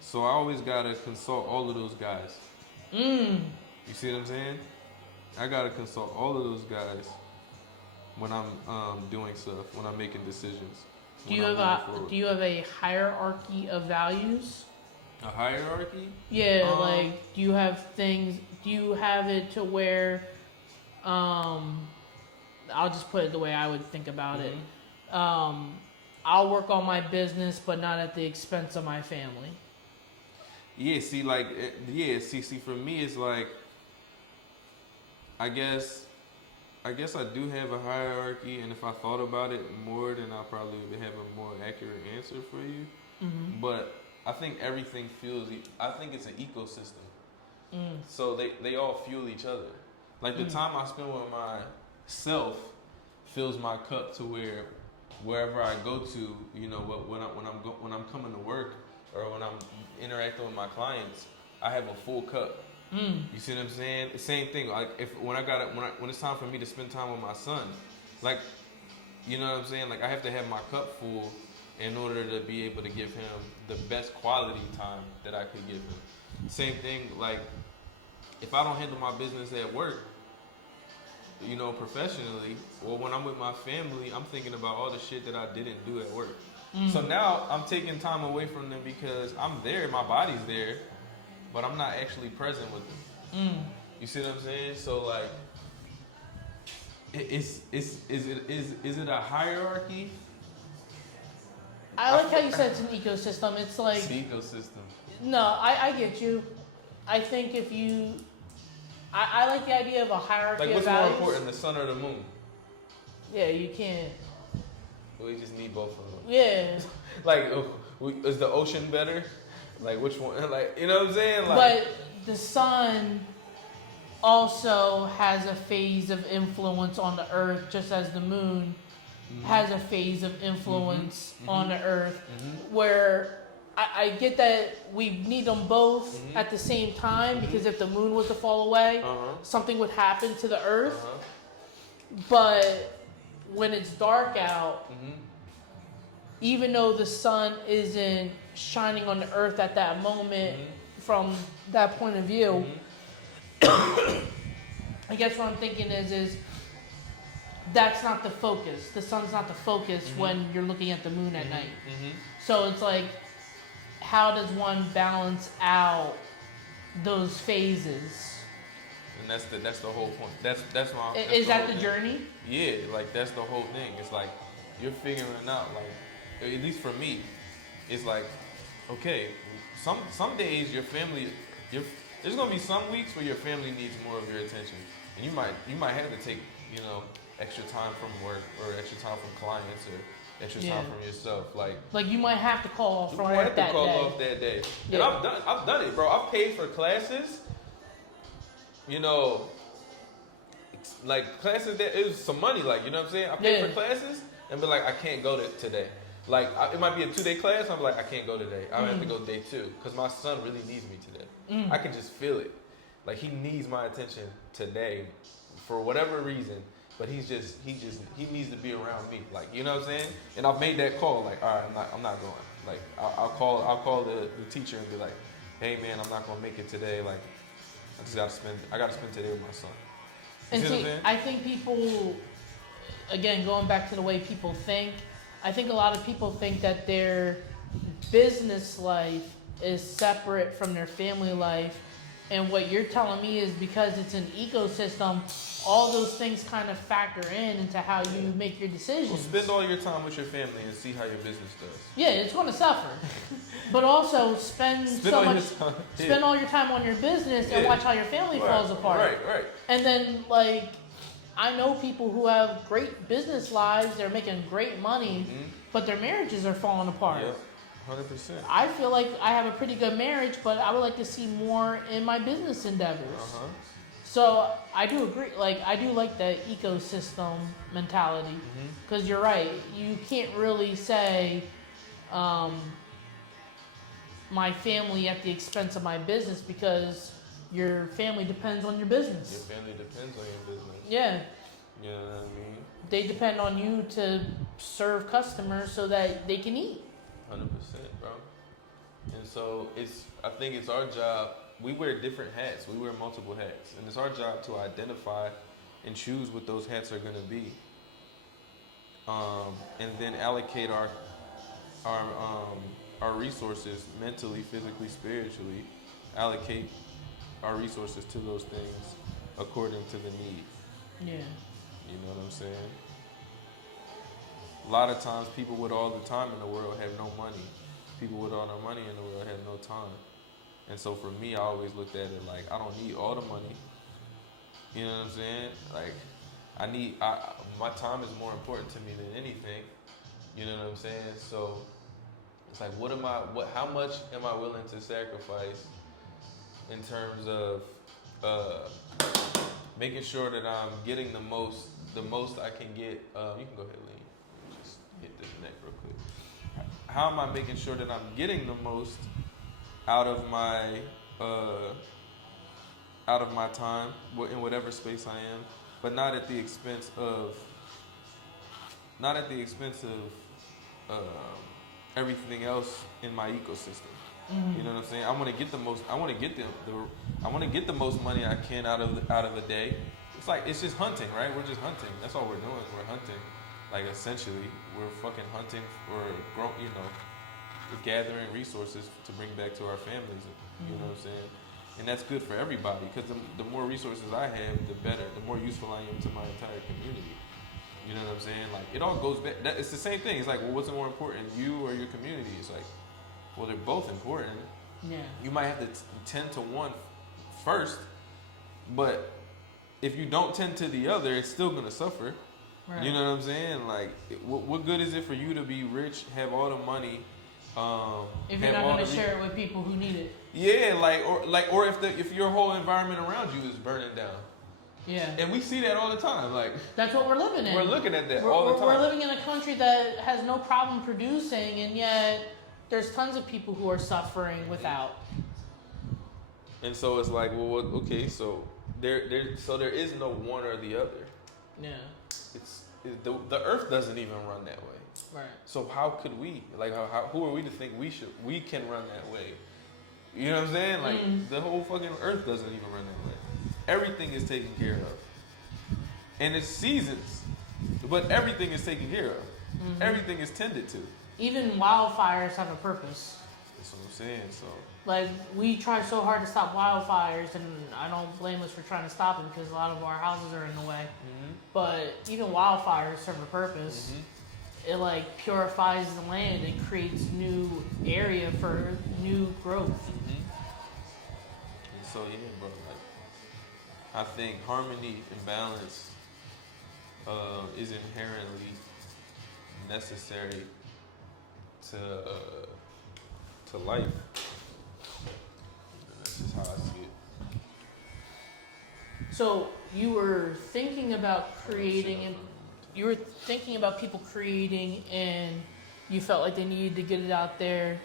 So I always gotta consult all of those guys. You see what I'm saying? I gotta consult all of those guys when I'm doing stuff, when I'm making decisions. Do you have a hierarchy of values? A hierarchy? Yeah, like do you have things? Do you have it to where, I'll just put it the way I would think about it. I'll work on my business, but not at the expense of my family. Yeah, see, like, see, for me, it's like, I guess I do have a hierarchy, and if I thought about it more, then I'll probably would have a more accurate answer for you. But I think everything fuels. I think it's an ecosystem. So they all fuel each other. Like the time I spend with myself fills my cup to where wherever I go to, you know, when I'm coming to work or when I'm interacting with my clients, I have a full cup. You see what I'm saying? The same thing. Like when it's time for me to spend time with my son, like, you know what I'm saying? Like I have to have my cup full in order to be able to give him the best quality time that I could give him. Same thing, like if I don't handle my business at work, you know, professionally, or when I'm with my family, I'm thinking about all the shit that I didn't do at work. So now I'm taking time away from them because I'm there, my body's there, but I'm not actually present with them. You see what I'm saying? So like, is it a hierarchy? I like how you said it's an ecosystem. It's like It's an ecosystem. no, I get you. I think if you, I like the idea of a hierarchy Like, of what's more values. important, the sun or the moon? Yeah, you can't. We just need both of them. Yeah, Like, is the ocean better? Like, which one? Like, you know what I'm saying? Like, but the sun also has a phase of influence on the earth, just as the moon has a phase of influence on the earth. Where I get that we need them both at the same time, because if the moon was to fall away, something would happen to the earth. But when it's dark out, even though the sun isn't shining on the earth at that moment, from that point of view, I guess what I'm thinking is that's not the focus. The sun's not the focus when you're looking at the moon at night. So it's like, how does one balance out those phases? and that's the whole point. That's my. That's Is that whole the thing. journey? Yeah, like that's the whole thing. It's like you're figuring out. Like, at least for me, it's like, okay, some days your family, there's gonna be some weeks where your family needs more of your attention, and you might have to take, you know, extra time from work or extra time from clients or extra time from yourself. Like you might have to call off You from might work have that to call day. off that day. Yeah. And I've done it, bro. I've paid for classes. You know, like classes that it was some money. Like, you know what I'm saying? I paid for classes and be like, I can't go today. Like it might be a 2-day class. I'm like, I can't go today. I have to go day 2 because my son really needs me today. I can just feel it. Like he needs my attention today for whatever reason. But he needs to be around me. Like, you know what I'm saying? And I've made that call. Like, all right, I'm not going. Like, I'll call the teacher and be like, hey man, I'm not gonna make it today. Like, I gotta spend today with my son. You And see what I'm see, saying? I think people, again, going back to the way people think, I think a lot of people think that their business life is separate from their family life. And what you're telling me is because it's an ecosystem, all those things kind of factor into how you make your decisions. Well, spend all your time with your family and see how your business does. Yeah, it's going to suffer. But also spend all your time on your business and watch how your family falls apart. Right. And then, like, I know people who have great business lives, they're making great money, but their marriages are falling apart. Yep, 100%. I feel like I have a pretty good marriage, but I would like to see more in my business endeavors. So I do agree. Like, I do like the ecosystem mentality, because you're right. You can't really say my family at the expense of my business, because your family depends on your business. Your family depends on your business. Yeah, You know what I mean? they depend on you to serve customers so that they can eat. 100%, bro. And so I think it's our job. We wear different hats. We wear multiple hats, and it's our job to identify and choose what those hats are gonna be, and then allocate our our resources mentally, physically, spiritually, allocate our resources to those things according to the need. Yeah. You know what I'm saying? A lot of times people with all the time in the world have no money. People with all the money in the world have no time. And so for me, I always looked at it like, I don't need all the money. You know what I'm saying? Like, my time is more important to me than anything. You know what I'm saying? So it's like, how much am I willing to sacrifice in terms of making sure that I'm getting the most I can get. You can go ahead, Lee. Just hit this neck real quick. How am I making sure that I'm getting the most out of my time in whatever space I am, but not at the expense of everything else in my ecosystem. You know what I'm saying? I want to get the most. I want to get the most money I can out of the day. It's just hunting, right? We're just hunting. That's all we're doing. We're hunting. Like essentially, we're fucking hunting for we're gathering resources to bring back to our families. You know what I'm saying? And that's good for everybody because the more resources I have, the better. The more useful I am to my entire community. You know what I'm saying? Like it all goes back. It's the same thing. It's like, well, what's more important, you or your community? It's like, well, they're both important. Yeah. You might have to tend to one first, but if you don't tend to the other, it's still gonna suffer. Right. You know what I'm saying? Like, what good is it for you to be rich, have all the money, if you're not going to share it with people who need it? Yeah, or if your whole environment around you is burning down. Yeah. And we see that all the time. Like, that's what we're living in. We're looking at that all the time. We're living in a country that has no problem producing, and yet there's tons of people who are suffering without. And so it's like, well, okay, so there is no one or the other. Yeah. The earth doesn't even run that way. Right. So how could we? Like, who are we to think we can run that way? You know what I'm saying? Like, the whole fucking earth doesn't even run that way. Everything is taken care of. And it's seasons, but everything is taken care of. Everything is tended to. Even wildfires have a purpose. That's what I'm saying. So, like, we try so hard to stop wildfires, and I don't blame us for trying to stop them because a lot of our houses are in the way. But even wildfires serve a purpose. It like purifies the land and creates new area for new growth. And so yeah, bro. Like, I think harmony and balance is inherently necessary to life. And that's just how I see it. So you were thinking about creating, and you were thinking about people creating, and you felt like they needed to get it out there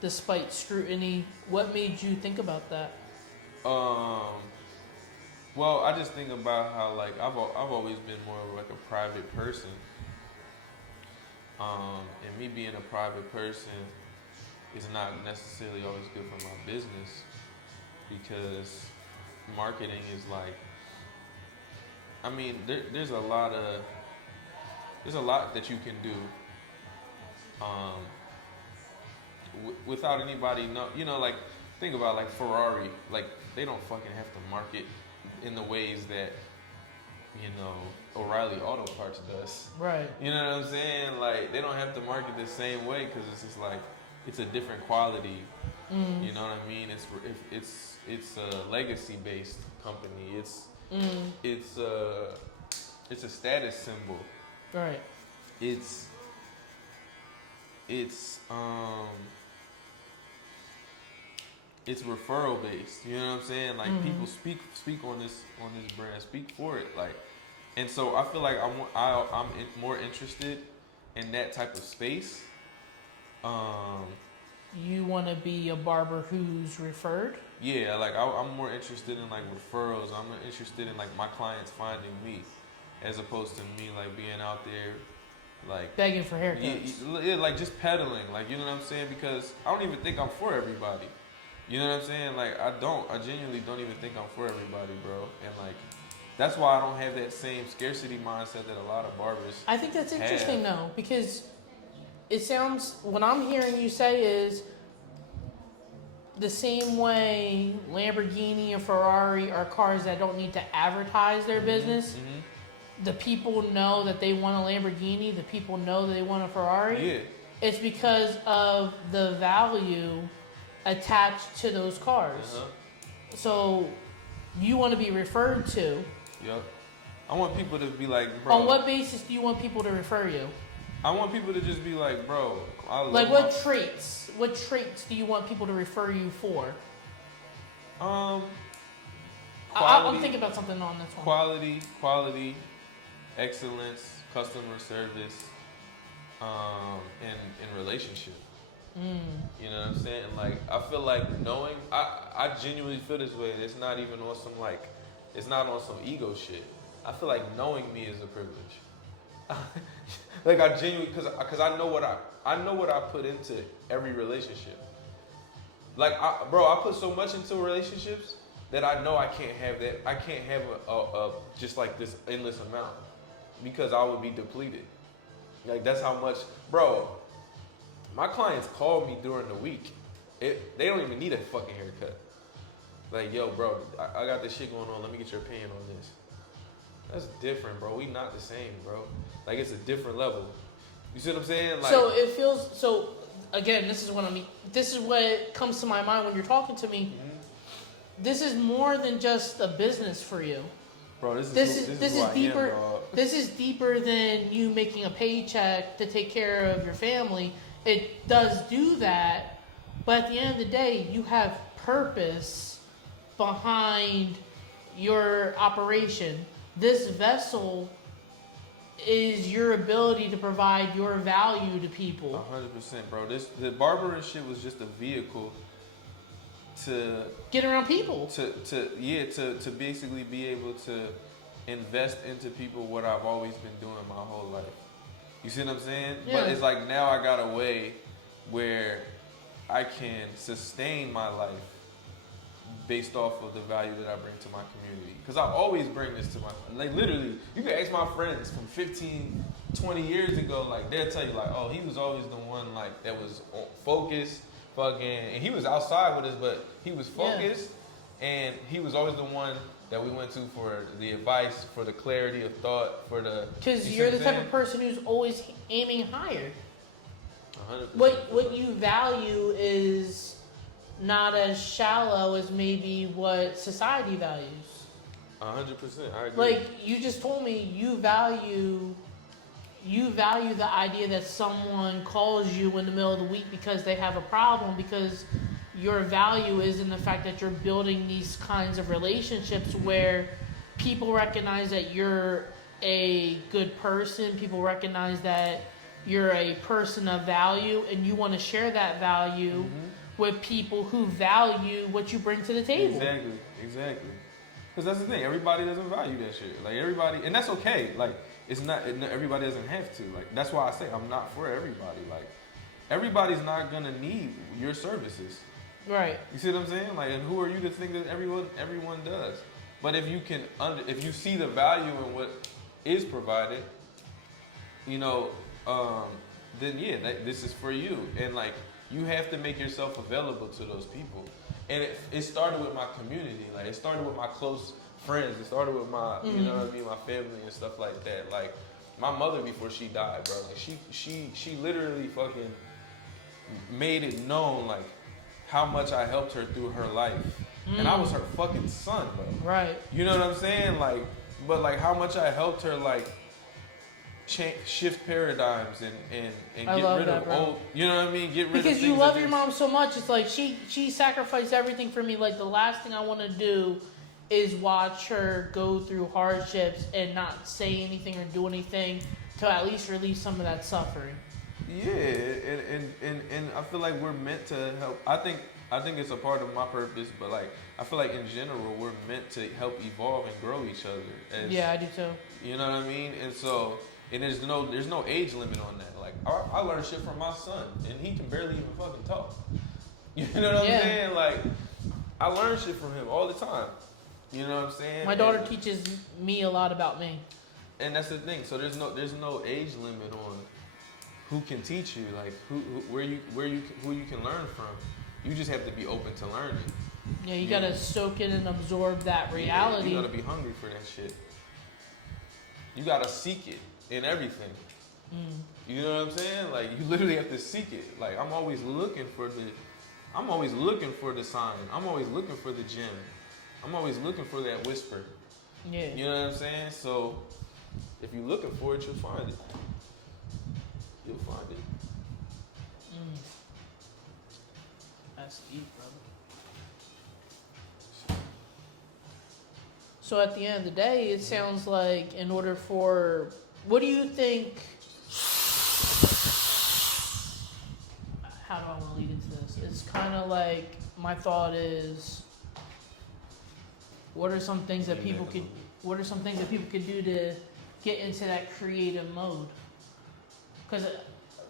despite scrutiny. What made you think about that? Well, I just think about how, like, I've always been more of like a private person. And me being a private person is not necessarily always good for my business because marketing is like, I mean, there's a lot that you can do without anybody like, think about like Ferrari, like they don't fucking have to market in the ways that O'Reilly Auto Parts does. Right. You know what I'm saying? Like, they don't have to market the same way because it's just like, it's a different quality. You know what I mean? It's a legacy based company. It's a status symbol. Right. It's referral based. You know what I'm saying? Like, people speak on this brand, speak for it. Like, and so I feel like I'm more interested in that type of space. You want to be a barber who's referred? Yeah, like I'm more interested in like referrals. I'm interested in like my clients finding me, as opposed to me like being out there, like begging for haircuts. Yeah, like just peddling. Like, you know what I'm saying? Because I don't even think I'm for everybody. You know what I'm saying? Like, I genuinely don't even think I'm for everybody, bro. And like, that's why I don't have that same scarcity mindset that a lot of barbers I think that's interesting though, because it sounds, what I'm hearing you say is the same way Lamborghini and Ferrari are cars that don't need to advertise their business. The people know that they want a Lamborghini. The people know that they want a Ferrari. Yeah. It's because of the value attached to those cars. So you want to be referred to. Yep. I want people to be like, bro. On what basis do you want people to refer you? I want people to just be like, bro, I love Like what traits? What traits do you want people to refer you for? Quality, I'm thinking about something on this one. quality, excellence, customer service, in relationship. You know what I'm saying? Like, I feel like knowing, I genuinely feel this way. It's not even on some like, it's not on some ego shit. I feel like knowing me is a privilege. Like I genuinely, cause I know what I put into every relationship. Like I put so much into relationships that I know I can't have that. I can't have a just like this endless amount because I would be depleted. Like that's how much, bro. My clients call me during the week. They don't even need a fucking haircut. Like, yo, bro, I got this shit going on. Let me get your opinion on this. That's different, bro. We not the same, bro. Like, it's a different level. You see what I'm saying? Like, so it feels so. Again, this is what comes to my mind when you're talking to me. This is more than just a business for you. bro, this is deeper. dog. This is deeper than you making a paycheck to take care of your family. It does do that, but at the end of the day, you have purpose behind your operation. This vessel is your ability to provide your value to people. 100%, bro. The barbering shit was just a vehicle to get around people. To basically be able to invest into people what I've always been doing my whole life. You see what I'm saying? Yeah. But it's like now I got a way where I can sustain my life based off of the value that I bring to my community. Because I always bring this to my, like literally, you can ask my friends from 15, 20 years ago, like they'll tell you like, oh, he was always the one like that was focused, fucking, and he was outside with us, but he was focused, and he was always the one that we went to for the advice, for the clarity of thought, for the... Because you're the type of person who's always aiming higher. 100%. What you value is not as shallow as maybe what society values. 100%, I agree. Like you just told me, you value the idea that someone calls you in the middle of the week because they have a problem, because your value is in the fact that you're building these kinds of relationships where people recognize that you're a good person, people recognize that you're a person of value, and you want to share that value with people who value what you bring to the table. Exactly. Because that's the thing, everybody doesn't value that shit. Like everybody, and that's okay. Like it's not, everybody doesn't have to. Like that's why I say I'm not for everybody. Like everybody's not gonna need your services. Right. You see what I'm saying? Like, and who are you to think that everyone does? But if you can, if you see the value in what is provided, you know, then yeah, this is for you. And like, you have to make yourself available to those people. And it started with my community. Like, it started with my close friends. It started with my, you know what I mean, my family and stuff like that. Like, my mother before she died, bro. Like, she literally fucking made it known, like, how much I helped her through her life. And I was her fucking son, bro. Right. You know what I'm saying? Like, but like how much I helped her, like, shift paradigms and get rid of old, you know what I mean? Get rid of things. Because you love your mom so much. It's like she sacrificed everything for me. Like the last thing I want to do is watch her go through hardships and not say anything or do anything to at least relieve some of that suffering. Yeah, and I feel like we're meant to help. I think it's a part of my purpose, but like I feel like in general we're meant to help evolve and grow each other. Yeah, I do too. You know what I mean? And so, and there's no age limit on that. Like I learned shit from my son, and he can barely even fucking talk. You know what I'm saying? Like I learn shit from him all the time. You know what I'm saying? My daughter teaches me a lot about me. And that's the thing. So there's no age limit on who can teach you, like who you can learn from. You just have to be open to learning. Yeah, you gotta soak in and absorb that reality. You gotta be hungry for that shit. You gotta seek it in everything. You know what I'm saying? Like you literally have to seek it. Like I'm always looking for the sign. I'm always looking for the gem. I'm always looking for that whisper. Yeah. You know what I'm saying? So if you're looking for it, you'll find it. You'll find it. That's deep, brother. So at the end of the day, it sounds like in order for, what do you think, how do I want to lead into this? It's kind of like, my thought is, what are some things that people could do to get into that creative mode? Because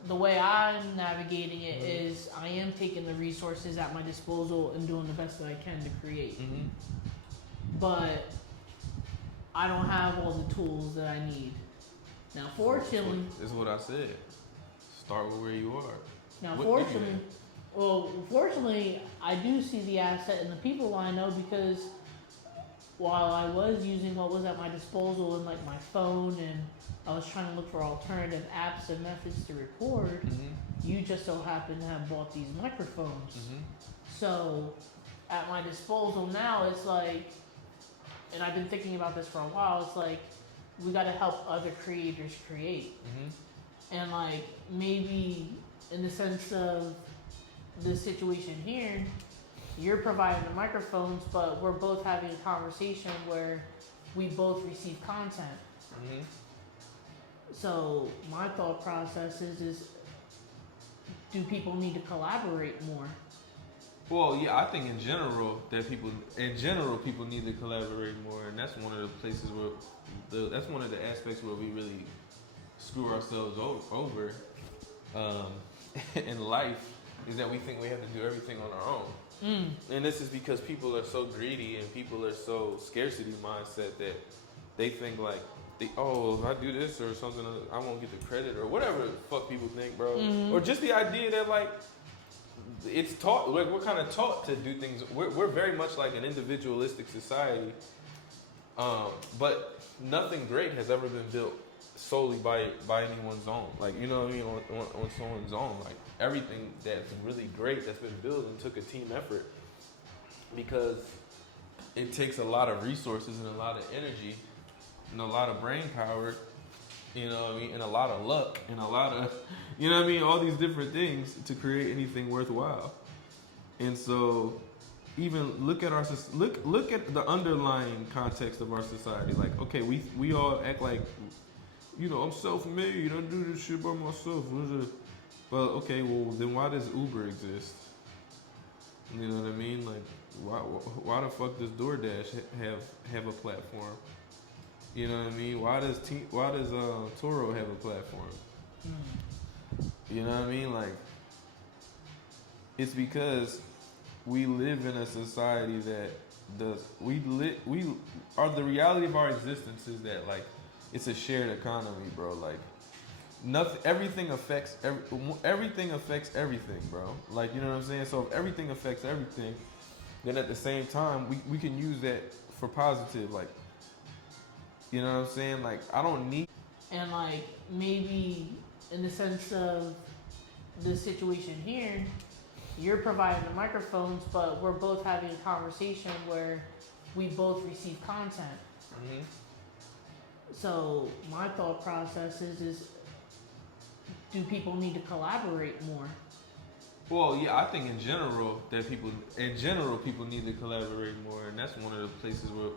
the way I'm navigating it is I am taking the resources at my disposal and doing the best that I can to create. But I don't have all the tools that I need. Now, fortunately... This is what I said. Start with where you are. Now, fortunately, I do see the asset in the people I know, because while I was using what was at my disposal in like my phone, and I was trying to look for alternative apps and methods to record, you just so happen to have bought these microphones. So at my disposal now, it's like, and I've been thinking about this for a while, it's like we got to help other creators create. And like maybe in the sense of the situation here, you're providing the microphones, but we're both having a conversation where we both receive content. So my thought process is do people need to collaborate more? Well, yeah, I think in general people need to collaborate more, and that's one of the places where that's one of the aspects where we really screw ourselves over in life, is that we think we have to do everything on our own. And this is because people are so greedy and people are so scarcity mindset that they think like, if I do this or something, I won't get the credit or whatever the fuck people think, bro. Or just the idea that like, it's taught, like we're kind of taught to do things. We're very much like an individualistic society, but nothing great has ever been built solely by anyone's own. Like, you know what I mean, on someone's own. Like everything that's really great that's been built and took a team effort, because it takes a lot of resources and a lot of energy and a lot of brain power, you know what I mean, and a lot of luck and a lot of, you know what I mean, all these different things to create anything worthwhile. And so even look at look at the underlying context of our society. Like, okay, we all act like, you know, I'm self-made, I do this shit by myself. Well, okay, well then why does Uber exist? You know what I mean? Like, why the fuck does DoorDash have a platform? You know what I mean? Why does Turo have a platform? You know what I mean? Like, it's because we live in a society that the reality of our existence is that like it's a shared economy, bro. Like everything affects everything, bro. Like, you know what I'm saying? So if everything affects everything, then at the same time we can use that for positive, like, you know what I'm saying? Like, I don't need... And like, maybe in the sense of the situation here, you're providing the microphones, but we're both having a conversation where we both receive content. So my thought process is do people need to collaborate more? Well, yeah, I think in general people need to collaborate more, and that's one of the places where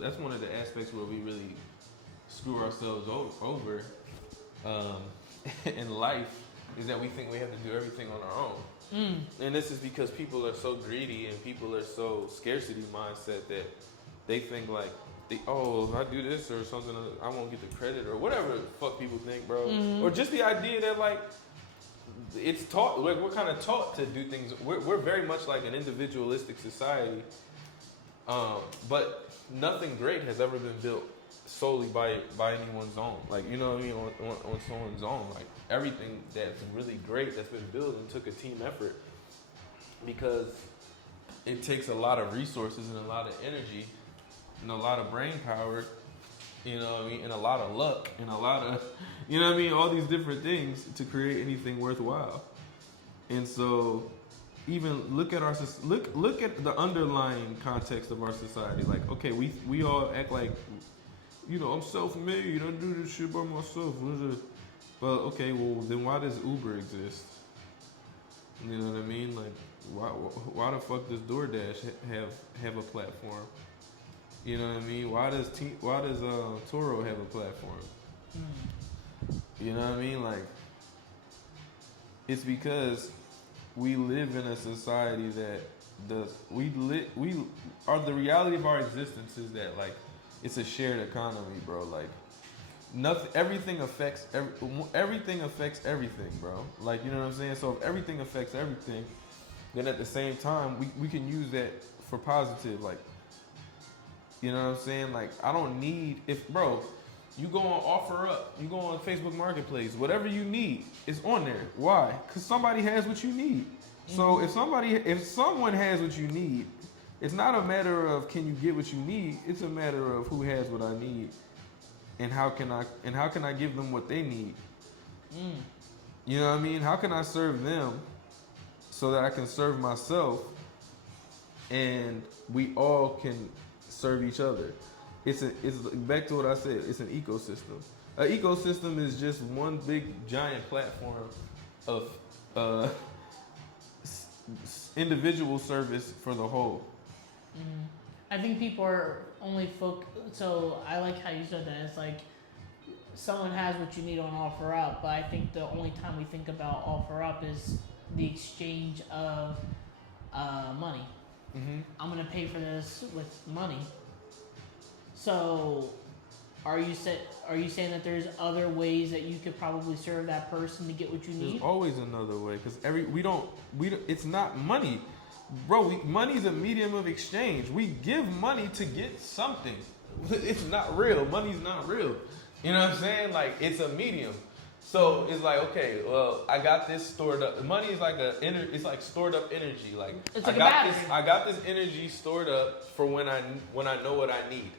that's one of the aspects where we really screw ourselves over in life, is that we think we have to do everything on our own. And this is because people are so greedy and people are so scarcity mindset that they think like, if I do this or something, I won't get the credit or whatever the fuck people think, bro. Or just the idea that like, it's taught, like we're kind of taught to do things. We're very much like an individualistic society, but nothing great has ever been built solely by anyone's own. Like, you know what I mean, on someone's own. Like, everything that's really great that's been building took a team effort, because it takes a lot of resources and a lot of energy and a lot of brain power, you know what I mean, and a lot of luck and a lot of, you know what I mean, all these different things to create anything worthwhile. And so even look at look at the underlying context of our society. Like, okay, we all act like, you know, I'm self-made, I do this shit by myself. Well, okay, well then why does Uber exist? You know what I mean? Like, why the fuck does DoorDash have a platform? You know what I mean? Why does Turo have a platform? You know what I mean? Like, it's because we live in a society that the reality of our existence is that, like, it's a shared economy, bro. Like, everything affects everything, bro. Like, you know what I'm saying? So if everything affects everything, then at the same time we can use that for positive. Like, you know what I'm saying? Like, I don't need, bro, you go on OfferUp, you go on Facebook Marketplace, whatever you need is on there. Why? Because somebody has what you need. So if someone has what you need, it's not a matter of can you get what you need. It's a matter of who has what I need. And how can I give them what they need? You know what I mean? How can I serve them so that I can serve myself, and we all can serve each other? It's back to what I said. It's an ecosystem. An ecosystem is just one big giant platform of individual service for the whole. I think people are only so I like how you said that. It's like someone has what you need on OfferUp, but I think the only time we think about OfferUp is the exchange of money. I'm gonna pay for this with money. So, are you saying that there's other ways that you could probably serve that person to get what you need? There's always another way, because it's not money. Bro, money's a medium of exchange. We give money to get something. It's not real. Money's not real. You know what I'm saying? Like, it's a medium. So it's like, okay, well, I got this stored up. Money is like it's like stored up energy. Like, it's like a battery. I got this energy stored up for when I know what I need.